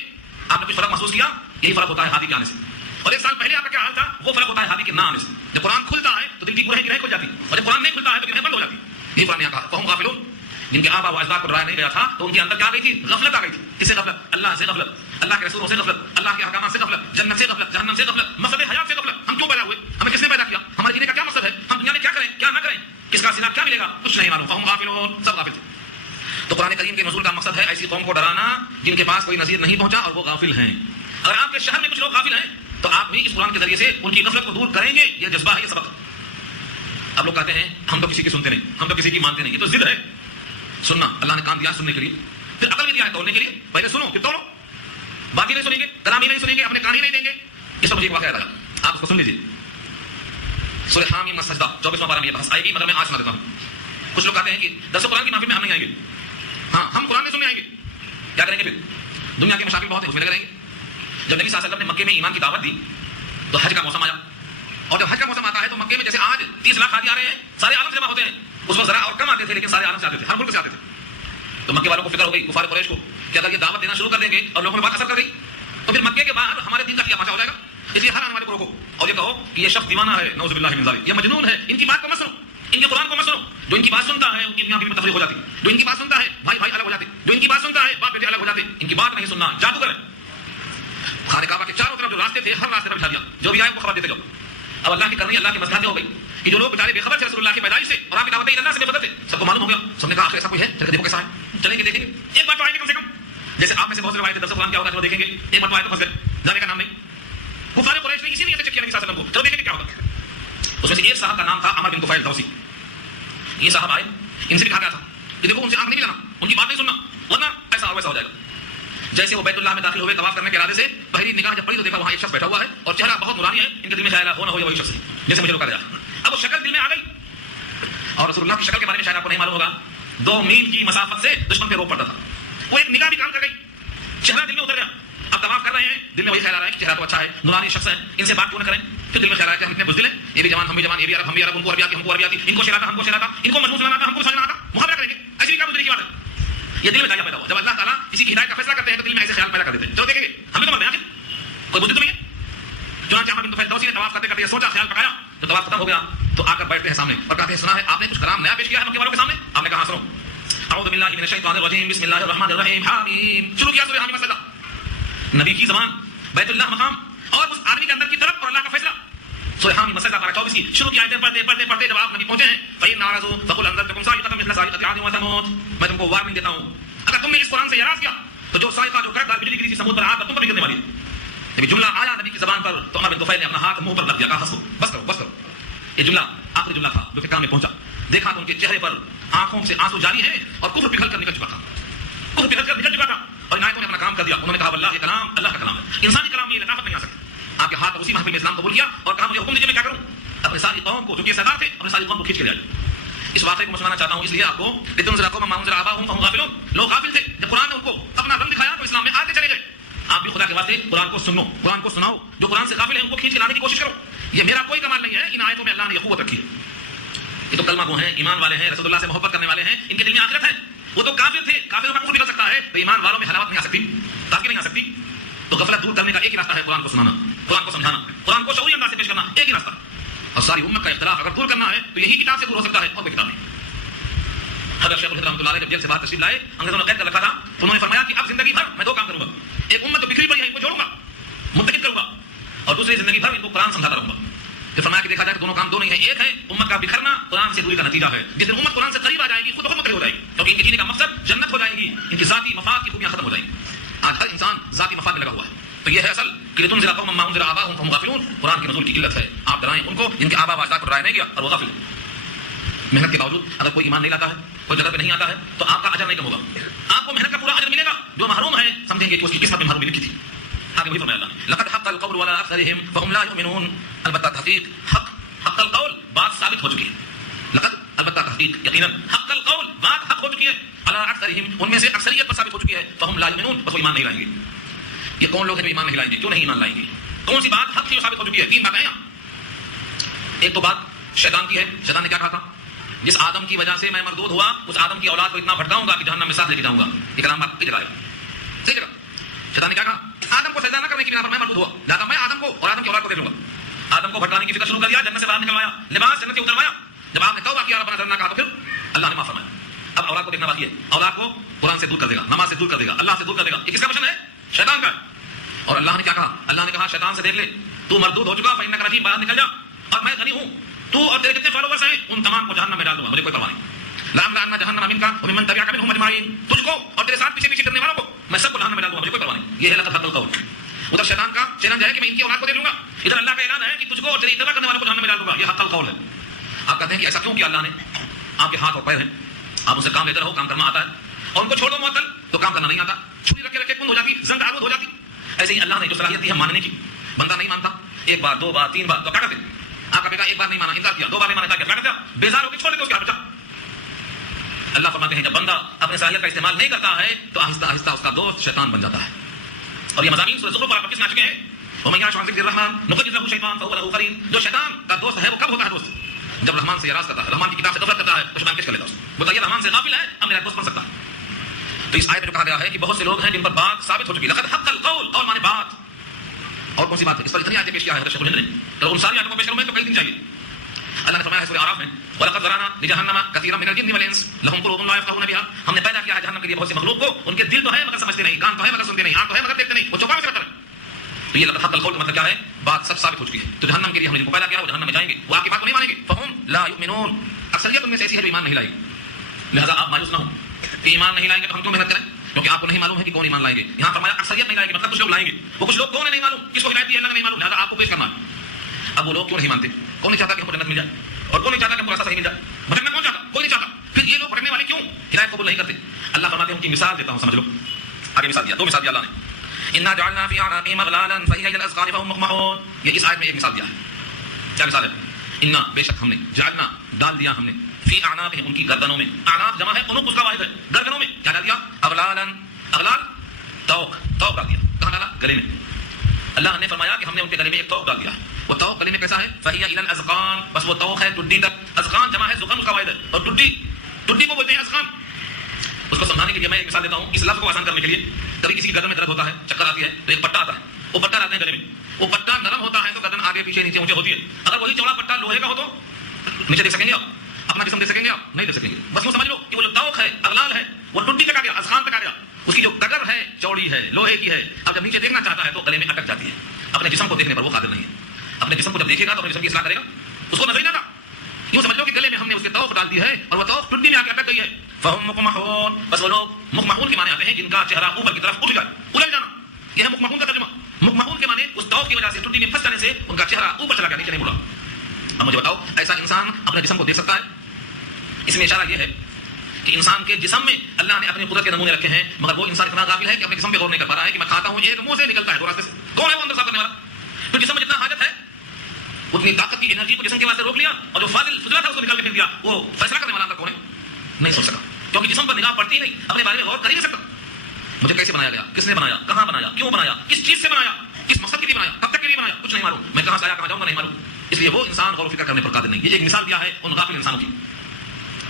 آپ نے کچھ فرق محسوس کیا یہی فرق ہوتا ہے ہادی کے آنے سے اور 1 سال پہلے آپ کا کیا حال تھا وہ فرق ہوتا ہے ہادی کے نہ آنے سے جب قرآن کھلتا ہے تو دل کی گرہیں کھل جاتی اور جب قرآن نہیں کھلتا ہے تو گرہیں بند ہو جاتی یہی قرآن نے کہا فہم غافلون جن کے آبا و اجداد کو ڈرایا نہیں گیا تھا تو ان کے اندر کیا آ گئی تھی غفلت آ گئی تھی کس سے غفلت اللہ سے غفلت اللہ کے رسولوں سے غفلت اللہ کے احکامات سے غفلت جنت سے غفلت جہنم سے غفلت مقصد حیات سے غفلت ہم کیوں پیدا ہوئے ہمیں کس نے پیدا کیا ہمارے جینے کا کیا مقصد ہے ہم دنیا میں کیا کریں کیا نہ کریں کس کا سلا کیا ملے گا کچھ نہیں معلوم فہم غافلون سب غافل تھے تو قرآن کریم کے نزول کا مقصد ہے ایسی قوم کو ڈرانا جن کے پاس کوئی نذیر نہیں پہنچا اور وہ غافل ہیں اگر آپ کے شہر میں کچھ لوگ غافل ہیں تو آپ بھی اس قرآن کے ذریعے سے ان کی غفلت کو دور کریں گے یہ جذبہ ہے یہ سبق اب لوگ کہتے ہیں ہم تو کسی کی سنتے نہیں ہم تو کسی کی مانتے نہیں یہ تو ضد ہے سننا اللہ نے کام دیا سننے کے لیے پھر عقل بھی دیا ہے توڑنے کے لیے پہلے سنو پھر توڑو بات ہی نہیں سنیں گے کلام ہی نہیں سنیں گے اپنے کان ہی نہیں دیں گے اس پر مجھے ایک واقعہ آیا آپ اس کو سن لیجیے سورہ حامیم السجدہ 24واں پارہ میں یہ بحث آئے گی مگر میں آج سنا دیتا ہوں کچھ لوگ کہتے ہیں کہ درس قرآن کی محفل میں ہم نہیں آئیں گے ہاں ہم قرآن نہیں سننے آئیں گے کیا کریں گے پھر دنیا کے مشاغل بہت ہیں اس میں لگے رہیں گے جب نبی صلی اللہ علیہ وسلم نے مکے میں ایمان کی دعوت دی تو حج کا موسم آیا اور جب حج کا موسم آتا ہے تو مکے میں جیسے آج 30 لاکھ حاجی آ رہے ہیں سارے عالم سے جمع ہوتے ہیں اس وقت ذرا اور کم آتے تھے لیکن سارے عالم سے آتے تھے ہر ملک سے آتے تھے تو مکے والوں کو فکر ہو گئی کفار قریش کو کہ اگر یہ دعوت دینا شروع کر دیں گے اور لوگوں میں بات اثر کر گئی تو پھر مکے کے بعد ہمارے دین کا کیا تماشا ہو جائے گا اس لیے ہر آنے والے کو روکو اور یہ کہو کہ یہ شخص دیوانہ ہے نعوذ باللہ من ذالک یہ مجنون ہے ان کی بات کو مت سنو ان کے قرآن کو مت سنو جو ان کی بات سنتا ہے ان کی دنیا میں تفریق ہو جاتی جو ان کی بات سنتا ہے بھائی بھائی الگ ہو جاتے جو ان کی بات سنتا ہے باپ بیٹے الگ ہو جاتے ان کی بات نہیں سننا جادوگر ہے خانہ کعبہ کے چاروں طرف جو راستے تھے ہر راستے پر بٹھا دیا جو بھی آئے وہ خبر دیتے جاؤ اب اللہ کی کرنی اللہ کی مصلحت ہو گئی کہ جو لوگ بیچارے بے خبر تھے رسول اللہ کی پیدائش سے اور آپ کی دعوت اللہ سے بے خبر تھے سب کو معلوم ہو گیا سب نے کہا آخر ایسا کوئی ہے چل کے دیکھو کیسا ہے چلیں گے دیکھیں گے ایک بار تو آئیں گے کم سے کم جیسے آپ میں سے بہت سے روایت درس قرآن کیا ہوگا چلو دیکھیں گے ایک بار تو آئے تو پھنس گئے جانے کا نام نہیں کفار قریش نے اسی نیت سے چیک کیا نبی صلی اللہ علیہ وسلم کو چلو دیکھیں گے کیا ہوگا اس میں سے ایک صاحب کا نام تھا عمر بن طفیل دوسی یہ صاحب آئے ان سے بھی کہا گیا تھا کہ دیکھو ان سے آنکھ نہیں ملانا ان کی بات نہیں سننا ورنہ ایسا اور ویسا ہو جائے گا جیسے وہ بیت اللہ میں داخل ہوئے طواف کرنے کے ارادے سے پہلی نگاہ جب پڑی تو دیکھا وہاں ایک شخص بیٹھا ہوا ہے اور چہرہ بہت نورانی ہے ان کے دل میں خیال ہو نہ ہو وہی شخص ہے جیسے مجھے روکا گیا اب وہ شکل دل میں آ گئی اور رسول اللہ کی شکل کے بارے میں شاید آپ کو نہیں معلوم ہوگا 2 میل کی مسافت سے دشمن پہ روک پڑتا تھا وہ ایک نگاہ بھی کام کر گئی چہرہ دل میں اتر گیا اب طواف کر رہے ہیں دل میں وہی خیال آ رہا ہے کہ چہرہ تو اچھا ہے نورانی شخص ہے ان سے بات کیوں نہ کریں پھر دل میں خیال آیا کہ ہم اتنے بزدل ہیں یہ بھی جوان ہم بھی جوان یہ بھی عرب ہم بھی عرب ان کو عربی آتی ہم کو عربی آتی ان کو شعر آتا ہم کو شعر آتا ان کو مضمون سنانا آتا ہم کو سمجھنا آتا محاورہ کریں گے ایسی بھی کیا بزدلی کی بات ہے یہ دل میں پیدا ہوا جب اللہ تعالیٰ کسی کی ہدایت کا فیصلہ کرتے ہیں تو دل میں ایسے خیال پیدا کر دیتے ہیں چلو دیکھیں گے ہمیں تو مرتے ہیں کوئی بزدل نہیں ہے چنانچہ عمر بن طفیل دوسی نے طواف کرتے کرتے سوچا خیال پکایا تو طواف ختم ہو گیا تو آ کر بیٹھتے ہیں سامنے اور کہتے ہیں سنا ہے آپ نے کچھ کلام نیا پیش کیا ہے مکے والوں کے سامنے آپ نے کہا سنو اعوذ باللہ من الشیطان الرجیم بسم اللہ الرحمن الرحیم حامیم شروع کیا سورہ حامیم مسجدہ نبی کی زبان بیت اللہ مقام اور اس آدمی کے اندر کی طرف اور اللہ کا فیصلہ سورہ حامیم مسجدہ پارہ 24 کی شروع کی آیتیں پڑھتے جب آپ نبی پہنچے ہیں فإن نعرضوا فقل انذرتكم صاعقة مثل صاعقة عاد وثمود میں تم کو وارننگ دیتا ہوں اگر تم نے اس قرآن سے اعراض کیا تو جو صاعقہ جو کڑک بجلی گری تھی سمود پر عاد تم پر بھی گرنے والی ہے جب جملہ آیا نبی کی زبان پر تو عمر بن طفیل نے اپنا ہاتھ منہ پر لگ دیا کہا بس کرو یہ جملہ آخری جملہ تھا جو کہ کام میں پہنچا دیکھا تو ان کے چہرے پر آنکھوں سے آنسو جاری ہیں اور کفر پگھل کر نکل چکا تھا اور عنایتوں نے اپنا کام کر دیا انہوں نے کہا واللہ یہ کلام اللہ کا کلام ہے انسانی کلام میں یہ لطافت نہیں آ سکتی آپ کے ہاتھ پر اسی محفل میں اسلام قبول کیا اور کہا مجھے حکم دیجیے میں کیا کروں اپنی ساری قوم کو چونکہ سردار تھے اپنی ساری قوم کو کھینچ کے لے آئے اس واقعے کو میں سنانا چاہتا ہوں اس لیے آپ کو لتنذر قوما ما انذر آباؤہم فہم غافلون لوگ غافل تھے جب قرآن نے ان کو اپنا رنگ دکھایا تو اسلام میں آتے چلے گئے آپ بھی خدا کے واسطے قرآن کو سنو قرآن کو سناؤ جو قرآن سے غافل ہیں ان کو کھینچ کے لانے کی کوشش کرو یہ میرا کوئی کمال نہیں ہے ان آیتوں میں اللہ نے یہ قوت رکھی ہے یہ تو کلمہ گو ہیں ایمان والے ہیں رسول اللہ سے محبت کرنے والے ہیں ان کے دل میں آخرت ہے وہ تو کافر تھے کافروں کا کفر نکل سکتا ہے تو ایمان والوں میں حلاوت نہیں آ سکتی تازگی نہیں آ سکتی تو غفلت دور کرنے کا ایک ہی راستہ ہے قرآن کو سنانا قرآن کو سمجھانا قرآن کو شعوری انداز سے پیش کرنا ایک ہی راستہ اور ساری امت کا اختلاف اگر دور کرنا ہے تو یہی کتاب سے دور ہو سکتا ہے اور کوئی کتاب نہیں حضرت شیخ رحمۃ اللہ علیہ جب جیل سے باہر تشریف لائے انگریزوں نے قید کر رکھا تھا تو انہوں نے فرمایا کہ اب زندگی بھر میں 2 کام کروں گا ایک امت تو بکھری پڑی ہے ان کو جوڑوں گا منتقل کروں گا اور دوسرا دوسری زندگی بھر ان کو قرآن سمجھاتا رہوں گا. پھر فرمایا کہ دیکھا جائے کہ دونوں کام دو نہیں ہیں, ایک ہے امت کا بکھرنا قرآن سے دوری کا نتیجہ ہے. جس دن امت قرآن سے قریب آ جائے گی خود بخود قریب ہو جائے گی, کیونکہ ان کے جینے کا مقصد جنت ہو جائے گی, ان کی ذاتی مفاد کی خوبیاں ختم ہو جائیں گی. آج ہر انسان ذاتی مفاد میں لگا ہوا ہے. تو یہ ہے اصل کہ لتنذر قوما ما انذر آباؤہم فہم غافلون. قرآن کی نزول کی علت ہے آپ ڈرائیں ان کو جن کے آبا و اجداد کو ڈرایا نہیں گیا اور وہ غافل ہیں. محنت کے باوجود اگر کوئی ایمان نہیں لاتا ہے, کوئی جگہ پہ نہیں آتا ہے, تو آپ کا اجر نہیں کم ہوگا. آپ کو محنت کا پورا اجر ملے گا. جو محروم ہے سمجھیں گے کہ اس کی قسمت میں محرومی لکھی تھی. آگے وہی فرمایا اللہ نے لقد حق القول ولا اکثرهم فهم لا يؤمنون. البتہ تحقیق حق القول بات ثابت ہو چکی ہے. لقد البتہ تحقیق یقینا حق القول بات حق ہو چکی ہے. على اکثرهم ان میں سے اکثریت پر ثابت ہو چکی ہے. فهم لا يؤمنون بس وہ ایمان نہیں لائیں گے. یہ کون لوگ ہیں جو ایمان نہیں لائیں گے؟ کیوں نہیں ایمان لائیں گے؟ کون سی بات حق تھی جو ثابت ہو چکی ہے؟ تین باتیں ہیں. ایک تو بات شیطان کی ہے. شیطان نے کیا کہا تھا؟ جس آدم کی وجہ سے میں مردود ہوا اس آدم کی اولاد کو اتنا بھٹکاؤں گا کہ جہنم میں ساتھ لے کے جاؤں گا. یہ کلام آپ کی جگہ ہے. صحیح جگہ. شیطان نے کیا کہا؟ آدم کو سجدہ نہ کرنے کی بنا پر میں مردود ہوا, لہذا میں آدم کو اور آدم کی اولاد کو دیکھ لوں گا. آدم کو بھٹکانے کی فکر شروع کر دیا, جنت سے باہر نکلوایا, لباس جنت سے اتروایا. جب آپ نے توبہ کیا ربنا ظلمنا کہا تو پھر اللہ نے معاف فرمایا. اب اولاد کو دیکھنا باقی ہے. اولاد کو قرآن سے دور کر دے گا, نماز سے دور کر دے گا, اللہ سے دور کر دے گا. یہ کس کا مشن ہے؟ شیطان کا. اور اللہ نے کیا کہا؟ اللہ نے کہا شیطان سے دیکھ لے, تو مردود ہو چکا, فإنک رجیم, باہر نکل جا, اور میں غنی ہوں. تو اور تیرے جتنے فالوورز ہیں ان تمام کو جہنم میں ڈال دوں گا, مجھے کوئی پرواہ نہیں. لأملأن جہنم منک وممن تبعک منهم اجمعین. تجھ کو اور تیرے ساتھ پیچھے کرنے والوں کو میں سب کو جہنم میں ڈال دوں گا, مجھے کوئی پرواہ نہیں. یہ ہے لقد حق القول. ادھر شیطان کا چیلنج ہے کہ میں ان کی اولاد کو دیکھ لوں گا, ادھر اللہ کا اعلان ہے کہ تجھ کو اور تیری اتباع کرنے والوں کو جہنم میں ڈال دوں گا. یہ حق القول ہے. آپ کہتے ہیں کہ ایسا کیوں کیا اللہ نے؟ آپ کے ہاتھ اور پیر ہیں, آپ ان سے کام لیتے رہو, کام کرنا آتا ہے, اور ان کو چھوڑ دو معطل تو کام کرنا نہیں آتا. چھری رکھے رکھے کن ہو جاتی, زنگ آلود ہو جاتی. ایسے ہی اللہ نے جو صلاحیت دی ہے ماننے کی, بندہ نہیں مانتا ایک بار دو بار تین بار تو کیا کرتے؟ آپ کا بیٹا ایک بار نہیں مانا, انکار کیا, دو بار نہیں مانا, کیا کرتے؟ بیزار ہو کے چھوڑ دیتے اس کا بچہ. اللہ فرماتے ہیں جب بندہ اپنے صلاحیت کا استعمال نہیں کرتا ہے تو آہستہ آہستہ اس کا دوست شیطان بن جاتا ہے. اور یہ مضامین سورۃ زخرف پر آپ کس نہ چکے ہیں. ومن يعش عن ذكر الرحمن نقيض له شيطانا فهو له قرين. جو شیطان کا دوست ہے وہ کب ہوتا ہے دوست؟ جب رحمان سے اعراض کرتا ہے, رحمان کی کتاب سے غفلت کرتا ہے تو شیطان کش کر لیتا ہے. بتائیے رحمان سے غافل ہے, اب میرا دوست بن سکتا ہے. تو اس آیت میں جو کہا گیا ہے کہ بہت سے لوگ ہیں جن پر بات ثابت ہو چکی. لقد حق القول, قول مانے بات. اور کون سی بات ہے؟ اس پر اتنی آیتیں پیش کیا ہے شیخ الہند نے, تو ان ساری آیتوں کو پیش کروں میں تو کئی دن چاہیے. اللہ نے فرمایا ہے سورہ اعراف میں وَلَقَدْ ذَرَأْنَا لِجَهَنَّمَ كَثِيرًا مِنَ الْجِنِّ وَالْإِنسِ لَهُمْ قُلُوبٌ لَا يَفْقَهُونَ بِهَا. ہم نے پیدا کیا ہے جہنم کے لیے بہت سے مخلوق کو, ان کے دل تو ہے مگر سمجھتے نہیں, کان تو ہے مگر سنتے نہیں, آنکھ تو ہے مگر دیکھتے نہیں, وہ چوپا میں سے کرتے ہیں. تو یہ لقد حق القول کا مطلب کیا ہے؟ بات سب ثابت ہو چکی ہے. تو جہنم کے لیے ہم نے جن کو پیدا کیا وہ جہنم میں جائیں گے, وہ آپ کی بات کو نہیں مانیں گے. فہم لا یؤمنون. اکثریت ان میں سے ایسی ہے جو ایمان نہیں لائے گی. لہذا آپ مایوس نہ ہوں کہ ایمان نہیں لائیں گے تو ہم کیوں محنت کریں, کیونکہ آپ کو نہیں معلوم ہے کہ کون ایمان لائیں گے. یہاں فرمایا اکثریت نہیں لائے گی, مطلب کچھ لوگ لائیں گے. وہ کچھ لوگ کون ہے نہیں معلوم, کس کو ہدایت دی اللہ نے نہیں معلوم, لہذا آپ کو پیش کرنا ہے. اب وہ لوگ کیوں نہیں مانتے؟ کون نہیں چاہتا کہ ہم کو جنت مل جائے, اور کون نہیں چاہتا کہ ہم کو راستہ صحیح مل جائے؟ بھٹکنا کون چاہتا؟ کوئی نہیں چاہتا. پھر یہ لوگ بھٹکنے والے کیوں ہدایت قبول نہیں کرتے؟ اللہ فرماتے ہیں ان کی مثال دیتا ہوں, سمجھ لو. آگے مثال دیا, دو مثال دیا اللہ نے. انا جعلنا في اعناقهم اغلالا فهي الى الاذقان فهم مقمحون. یہ اس آیت میں ایک مثال دیا ہے. کیا مثال ہے؟ انا بے شک ہم نے, جعلنا ڈال دیا ہم نے, فی اعناقهم ان کی گردنوں میں, اعناق جمع ہے عنق اس کا واحد ہے, گردنوں میں کیا ڈال دیا؟ اغلالا, اغلال توق, توق ڈال دیا. کہاں ڈالا؟ گلے میں. اللہ نے فرمایا کہ ہم نے ان کے گلے میں ایک توق ڈال دیا. وہ توق گلے میں کیسا ہے؟ فهي الى الاذقان, بس وہ توق ہے ٹڈی تک. اذقان جمع ہے زقن اس کا واحد ہے, اور ٹڈی, ٹڈی کو بولتے ہیں اذقان. اس کو سمجھانے کے لیے میں ایک مثال دیتا ہوں, اس لفظ کو آسان کرنے کے لیے. کبھی کسی کی گردن میں درد ہوتا ہے, چکر آتی ہے, تو ایک پٹا آتا ہے, وہ پٹا ڈالتے ہیں گلے میں. وہ پٹا نرم ہوتا ہے تو گردن آگے پیچھے نیچے اونچے ہوتی ہے. اگر وہی چوڑا پٹا لوہے کا ہو تو نیچے دیکھ سکیں گے آپ, اپنا جسم دیکھ سکیں گے آپ؟ نہیں دیکھ سکیں گے. بس وہ سمجھ لو کہ وہ جو توق ہے, اغلال ہے, وہ ٹڈی تک آ گیا, اذقان تک آ گیا. اس کی جو قدر ہے چوڑی ہے, لوہے کی ہے. اب جب نیچے دیکھنا چاہتا ہے تو گلے میں اٹک جاتی ہے. اپنے جسم کو دیکھنے پر وہ قادر نہیں ہے. اپنے جسم کو جب دیکھے گا تو اپنے جسم کی اصلاح کرے گا, اس کو نظر ہی نہ آتا. یوں سمجھ لو کہ گلے میں ہم نے اس کے توق ڈال دی ہے, اور وہ توق ٹڈی میں آ کے اٹک گئی ہے. فہم مقمحون, بس وہ لوگ, مقمحون کے معنی آتے ہیں جن کا چہرہ اوپر کی طرف اٹھ جائے, الجھ جانا. یہ ہے مقمحون کا ترجمہ. مقمحون کے معنی اس توق کی وجہ سے ٹڈی میں پھنس جانے سے ان کا چہرہ اوپر چلا گیا, نیچے نہیں مڑا. اب مجھے بتاؤ, ایسا انسان اپنے جسم کو دیکھ سکتا ہے؟ اس میں اشارہ یہ ہے کہ انسان کے جسم میں اللہ نے اپنی قدرت کے نمونے رکھے ہیں, مگر وہ انسان اتنا غافل ہے کہ اپنے جسم پہ غور نہیں کر پا رہا ہے کہ میں کھاتا ہوں, ایک منہ سے نکلتا ہے, دو راستے سے. کون ہے وہ اندر صاف کرنے والا؟ پھر جسم میں جتنا حاجت ہے اتنی طاقت کی انرجی کو جسم کے واسطے روک لیا, اور جو فاضل فضلہ تھا اس کو نکال کے پھینک دیا. وہ فیصلہ کرنے والا اندر کون ہے؟ نہیں سوچ سکا, کیونکہ جسم پر نگاہ پڑتی نہیں, اپنے بارے میں غور کر ہی نہیں سکتا. مجھے کیسے بنایا گیا, کس نے بنایا, کہاں بنایا, کیوں بنایا, کس چیز سے بنایا, کس مقصد کے لیے بنایا, کب تک کے لیے بنایا, کچھ نہیں معلوم. میں کہاں سے آیا, کہاں جاؤں گا, نہیں معلوم. اس لیے وہ انسان غور و فکر کرنے پر قادر نہیں. یہ ایک مثال دیا ہے ان غافل انسانوں کی.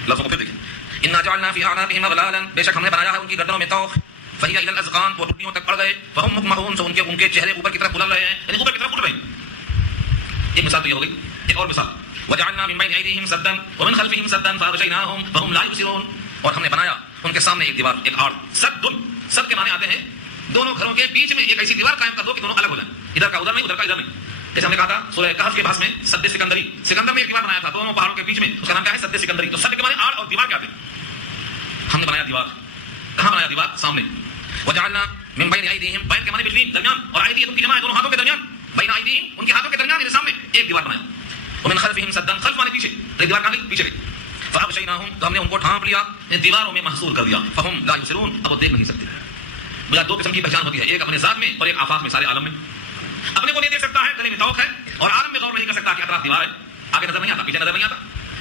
لفظوں کو پھر دیکھیں. انا جعلنا فی اعناقهم اغلالا, بے شک ہم نے بنایا ہے ان کی گردنوں میں توق. فہی الى الاذقان, وہ ٹڈیوں تک پڑ گئے. فہم مقمحون, سو ان کے چہرے اوپر کی طرف بلند رہے ہیں, یعنی اوپر کی طرف اٹھ رہے ہیں. ایک مثال تو یہ ہو گئی. ایک اور مثال, وجعلنا من بین ایدیہم سدا ومن خلفہم سدا فاغشیناہم فہم لا یبصرون. اور ہم نے بنایا ان کے سامنے ایک دیوار, ایک آڑ. سد کے معنی آتے ہیں دونوں گھروں کے بیچ میں ایک ایسی دیوار قائم کر دو کہ دونوں الگ ہو جائیں, ادھر کا ادھر نہیں, ادھر کا ادھر نہیں. جیسے ہم نے کہا تھا سورہ کہف کے بحث میں سد سکندری، سکندر نے ایک دیوار بنایا تھا دونوں پہاڑوں کے بیچ میں، اس کا نام کیا ہے؟ سد سکندری. تو سد کے معنی آڑ اور دیوار کیا تھے؟ ہم نے بنایا دیوار. کہاں بنایا دیوار؟ سامنے. وجعلنا من بین ایدیہم، بین کے معنی بٹوین درمیان، اور ایدیہم کی جمع ہے دونوں ہاتھوں کے درمیان، بین ایدیہم ان کے ہاتھوں کے درمیان یعنی سامنے ایک دیوار بنایا. ومن خلفہم سدا، خلف معنی پیچھے، ایک دیوار کہاں گئی؟ پیچھے گئی. فاغشیناہم، تو ہم نے ان کو ڈھانپ لیا، دیواروں میں محصور کر دیا. فہم لا یبصرون، اب وہ دیکھ نہیں سکتے. بلا دو قسم کی پہچان ہوتی ہے، ایک اپنے ذات میں اور ایک آفاق میں، سارے عالم میں. اپنے کو نہیں دیکھ سکتا ہے، گلے میں توق ہے، اور عالم میں غور نہیں کر سکتا کہ اطراف دیوار ہے، آگے نظر نہیں آتا، پیچھے نظر نہیں آتا.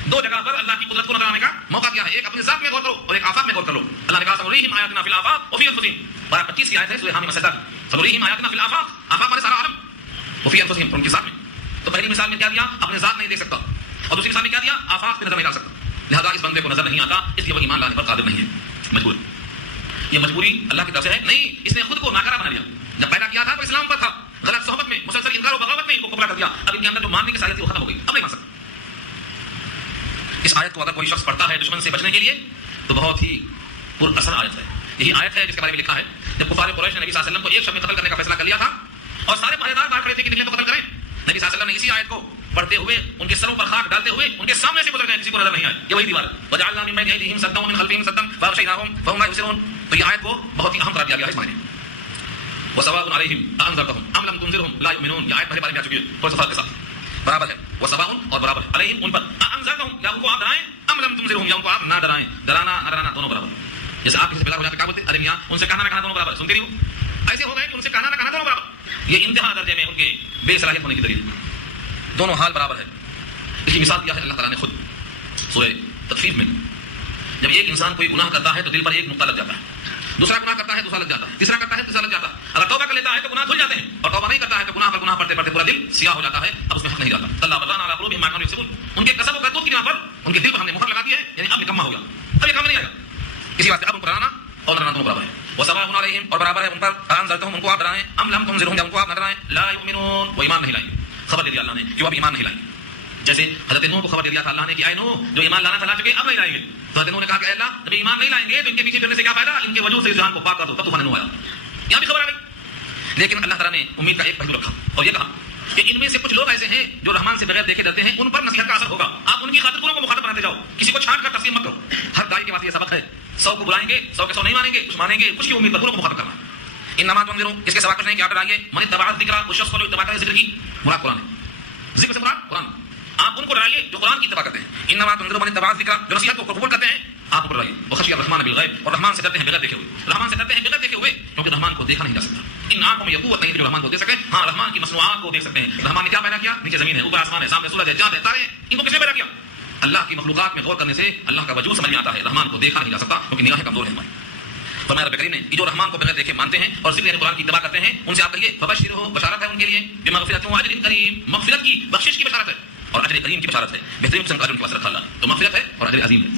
دو جگہ پر اللہ کی قدرت کو نظر آنے کا موقع کیا ہے؟ ایک اپنے ذات میں غور کرو اور ایک آفاق میں غور کرو. اللہ نے کہا سنریہم آیاتنا فی الآفاق وفی انفسہم، 25 کی آیت ہے سورہ حامیم السجدہ. سنریہم آیاتنا فی الآفاق، آفاق مانے سارا عالم، وفی انفسہم ان کی ذات میں. تو پہلی مثال میں کیا دیا؟ اپنے ذات نہیں دیکھ سکتا، اور دوسری مثال میں کیا دیا؟ آفاق میں نظر نہیں ڈال سکتا. لہذا اس بندے کو نظر نہیں آتا، اس لیے وہ ایمان لانے پر قادر نہیں ہے، مجبور. یہ مجبوری اللہ کی طرف سے ہے نہیں، اس نے خود کو ناکارہ بنا لیا. جب پیدا کیا تھا تو اسلام پر تھا، غلط صحبت میں مسلسل انکار و بغاوت میں ان کو کفر کر دیا. اب ان کے اندر جو ماننے کی صلاحیت وہ ختم ہو گئی، اب نہیں مان سکتا. اس آیت کو اگر کوئی شخص پڑھتا ہے دشمن سے بچنے کے لیے تو بہت ہی پر اثر آیت ہے. یہی آیت ہے جس کے بارے میں لکھا ہے جب کفار قریش نے نبی صلی اللہ علیہ وسلم کو ایک شب میں قتل کرنے کا فیصلہ کر لیا تھا اور سارے پہرے دار باہر کھڑے تھے کہ نکلے تو قتل کریں. نبی صلی اللہ علیہ وسلم نے اسی آیت کو پڑھتے ہوئے ان کے سروں پر خاک ڈالتے ہوئے ان کے سامنے سے گزر گئے، کسی کو نظر نہیں آئے. یہ وہی دیوار ہے. وجعلنا من بین ایدیہم سدا ومن خلفہم سدا فاغشیناہم فہم لا یبصرون. تو یہ آیت کو بہت ہی اہم قرار دیا گیا ہے اس معنی میں. وسواء علیہم اانذرتہم ام لم تنذرہم لا یؤمنون. یہ آیت پہلے بارے میں آ چکی ہے، تھوڑا سا فرق کے ساتھ برابر ہے. وسواء اور برابر ہے، علیہم ان پر، اانذرتہم یا ان کو آپ ڈرائیں، ام لم تنذرہم یا ان کو آپ نہ ڈرائیں. ڈرانا نہ ڈرانا دونوں برابر. جیسے آپ کسی سے بیدار ہو جاتے کیا بولتے؟ ارے میاں ان سے کہنا نہ کہنا دونوں برابر. سنتے نہیں ہو؟ ایسے ہو گئے کہ ان سے کہنا نہ کہنا دونوں برابر. یہ انتہا درجے میں ان کے بے صلاحیت ہونے کی دلیل، دونوں حال برابر ہے. اس کی مثال دیا ہے اللہ تعالیٰ نے خود سورہ تطفیف میں. جب ایک انسان کوئی گناہ کرتا ہے تو دل پر ایک نقطہ لگ جاتا ہے، دوسرا گناہ کرتا ہے دوسرا لگ جاتا ہے، تیسرا کرتا ہے تیسرا لگ جاتا ہے. اگر توبہ کر لیتا ہے تو گناہ دھل جاتے ہیں، اور توبہ نہیں کرتا ہے تو گناہ پر گناہ پڑھتے پڑھتے پورا دل سیاہ ہو جاتا ہے، اب اس میں حق نہیں رہتا. اللہ بران علی قلوبہم ما کانوا یکسبون. ان کے کسب و کرتوت کی بنا پر ان کے دل پر ہم نے مہر لگا دی ہے، یعنی اب نکما ہو گیا، اب یہ کام نہیں آئے گا. اسی واسطے اب ان کو ڈرانا اور نہ ڈرانا دونوں برابر ہے. وسواء علیہم اور برابر ہے ان پر، انذرتہم ان کو آپ ڈرائیں، ام لم تنذرہم یا ان کو آپ نہ ڈرائیں، لا یؤمنون وہ ایمان نہیں لائیں. خبر دے دیا اللہ نے کہ وہ اب ایمان نہیں لائیں. جیسے حضرت نوح کو خبر دے دیا تھا اللہ نے کہ اے نوح جو ایمان لانا تھا لا چکے اب نہیں لائیں گے. تو حضرت نوح نے کہا کہ اللہ جب ایمان نہیں لائیں گے تو ان کے پیچھے پھرنے سے کیا فائدہ، ان کے وجود سے اس جہان کو پاک کر دو. تب طوفان نوح آیا، یہاں بھی خبر آ گئی. لیکن اللہ تعالیٰ نے امید کا ایک پہلو رکھا اور یہ کہا کہ ان میں سے کچھ لوگ ایسے ہیں جو رحمان سے بغیر دیکھے ڈرتے ہیں، ان پر نصیحت کا اثر ہوگا. آپ ان کی خاطر کو مخاطب بناتے جاؤ، کسی کو چھانٹ کر تسلیم مت کرو. ہر داعی کے پاس یہ سبق ہے، 100 کو بلائیں گے 100 کے 100 نہیں مانیں گے، کچھ مانیں گے کچھ کی امید پر کو مخاطب کرنا. انما تنذروا اس کے سوا کچھ نہیں کہ آپ ڈرائیے من اتبع الذکر، اس شخص کو جو اتباع کرے ذکر کی، مراد قرآن ہے. ذکر سے مراد قرآن. آپ ان کو ڈرائیے جو قرآن کی اتباع کرتے ہیں. انما تنذروا من اتبع الذکر، جو نصیحت کو قبول کرتے ہیں آپ کو ڈرائیے. وخشی الرحمن بالغیب، اور رحمان سے ڈرتے ہیں بغیر دیکھے ہوئے. رحمان سے ڈرتے ہیں بغیر دیکھے ہوئے کیونکہ رحمان کو دیکھا نہیں جا سکتا. ان آنکھوں میں یہ قوت نہیں ہے جو رحمان کو دیکھ سکے. ہاں رحمان کی مصنوعات کو دیکھ سکتے ہیں. رحمان نے کیا پیدا کیا؟ نیچے زمین ہے، اوپر آسمان ہے، سامنے سورج ہے، چاند ہے، تارے ہیں. ان کو کس نے پیدا کیا؟ اللہ کی مخلوقات میں غور کرنے سے اللہ کا وجود سمجھ میں آتا ہے. رحمان کو دیکھا نہیں جا سکتا کیونکہ نگاہیں کمزور ہیں ہماری. فرمایا رب کریم نے جو رحمان کو بغیر دیکھے مانتے ہیں اور ذکر قرآن کی اتباع کرتے ہیں ان سے آپ کہیے فبشرہ، بشارت ہے ان کے لیے بمغفرۃ و اجر کریم، مغفرت کی بخشش کی بشارت ہے اور اجر کریم کی بشارت ہے. بہترین قسم کا اجر ان کے پاس رکھا اللہ. تو مغفرت ہے اور اجر عظیم ہے.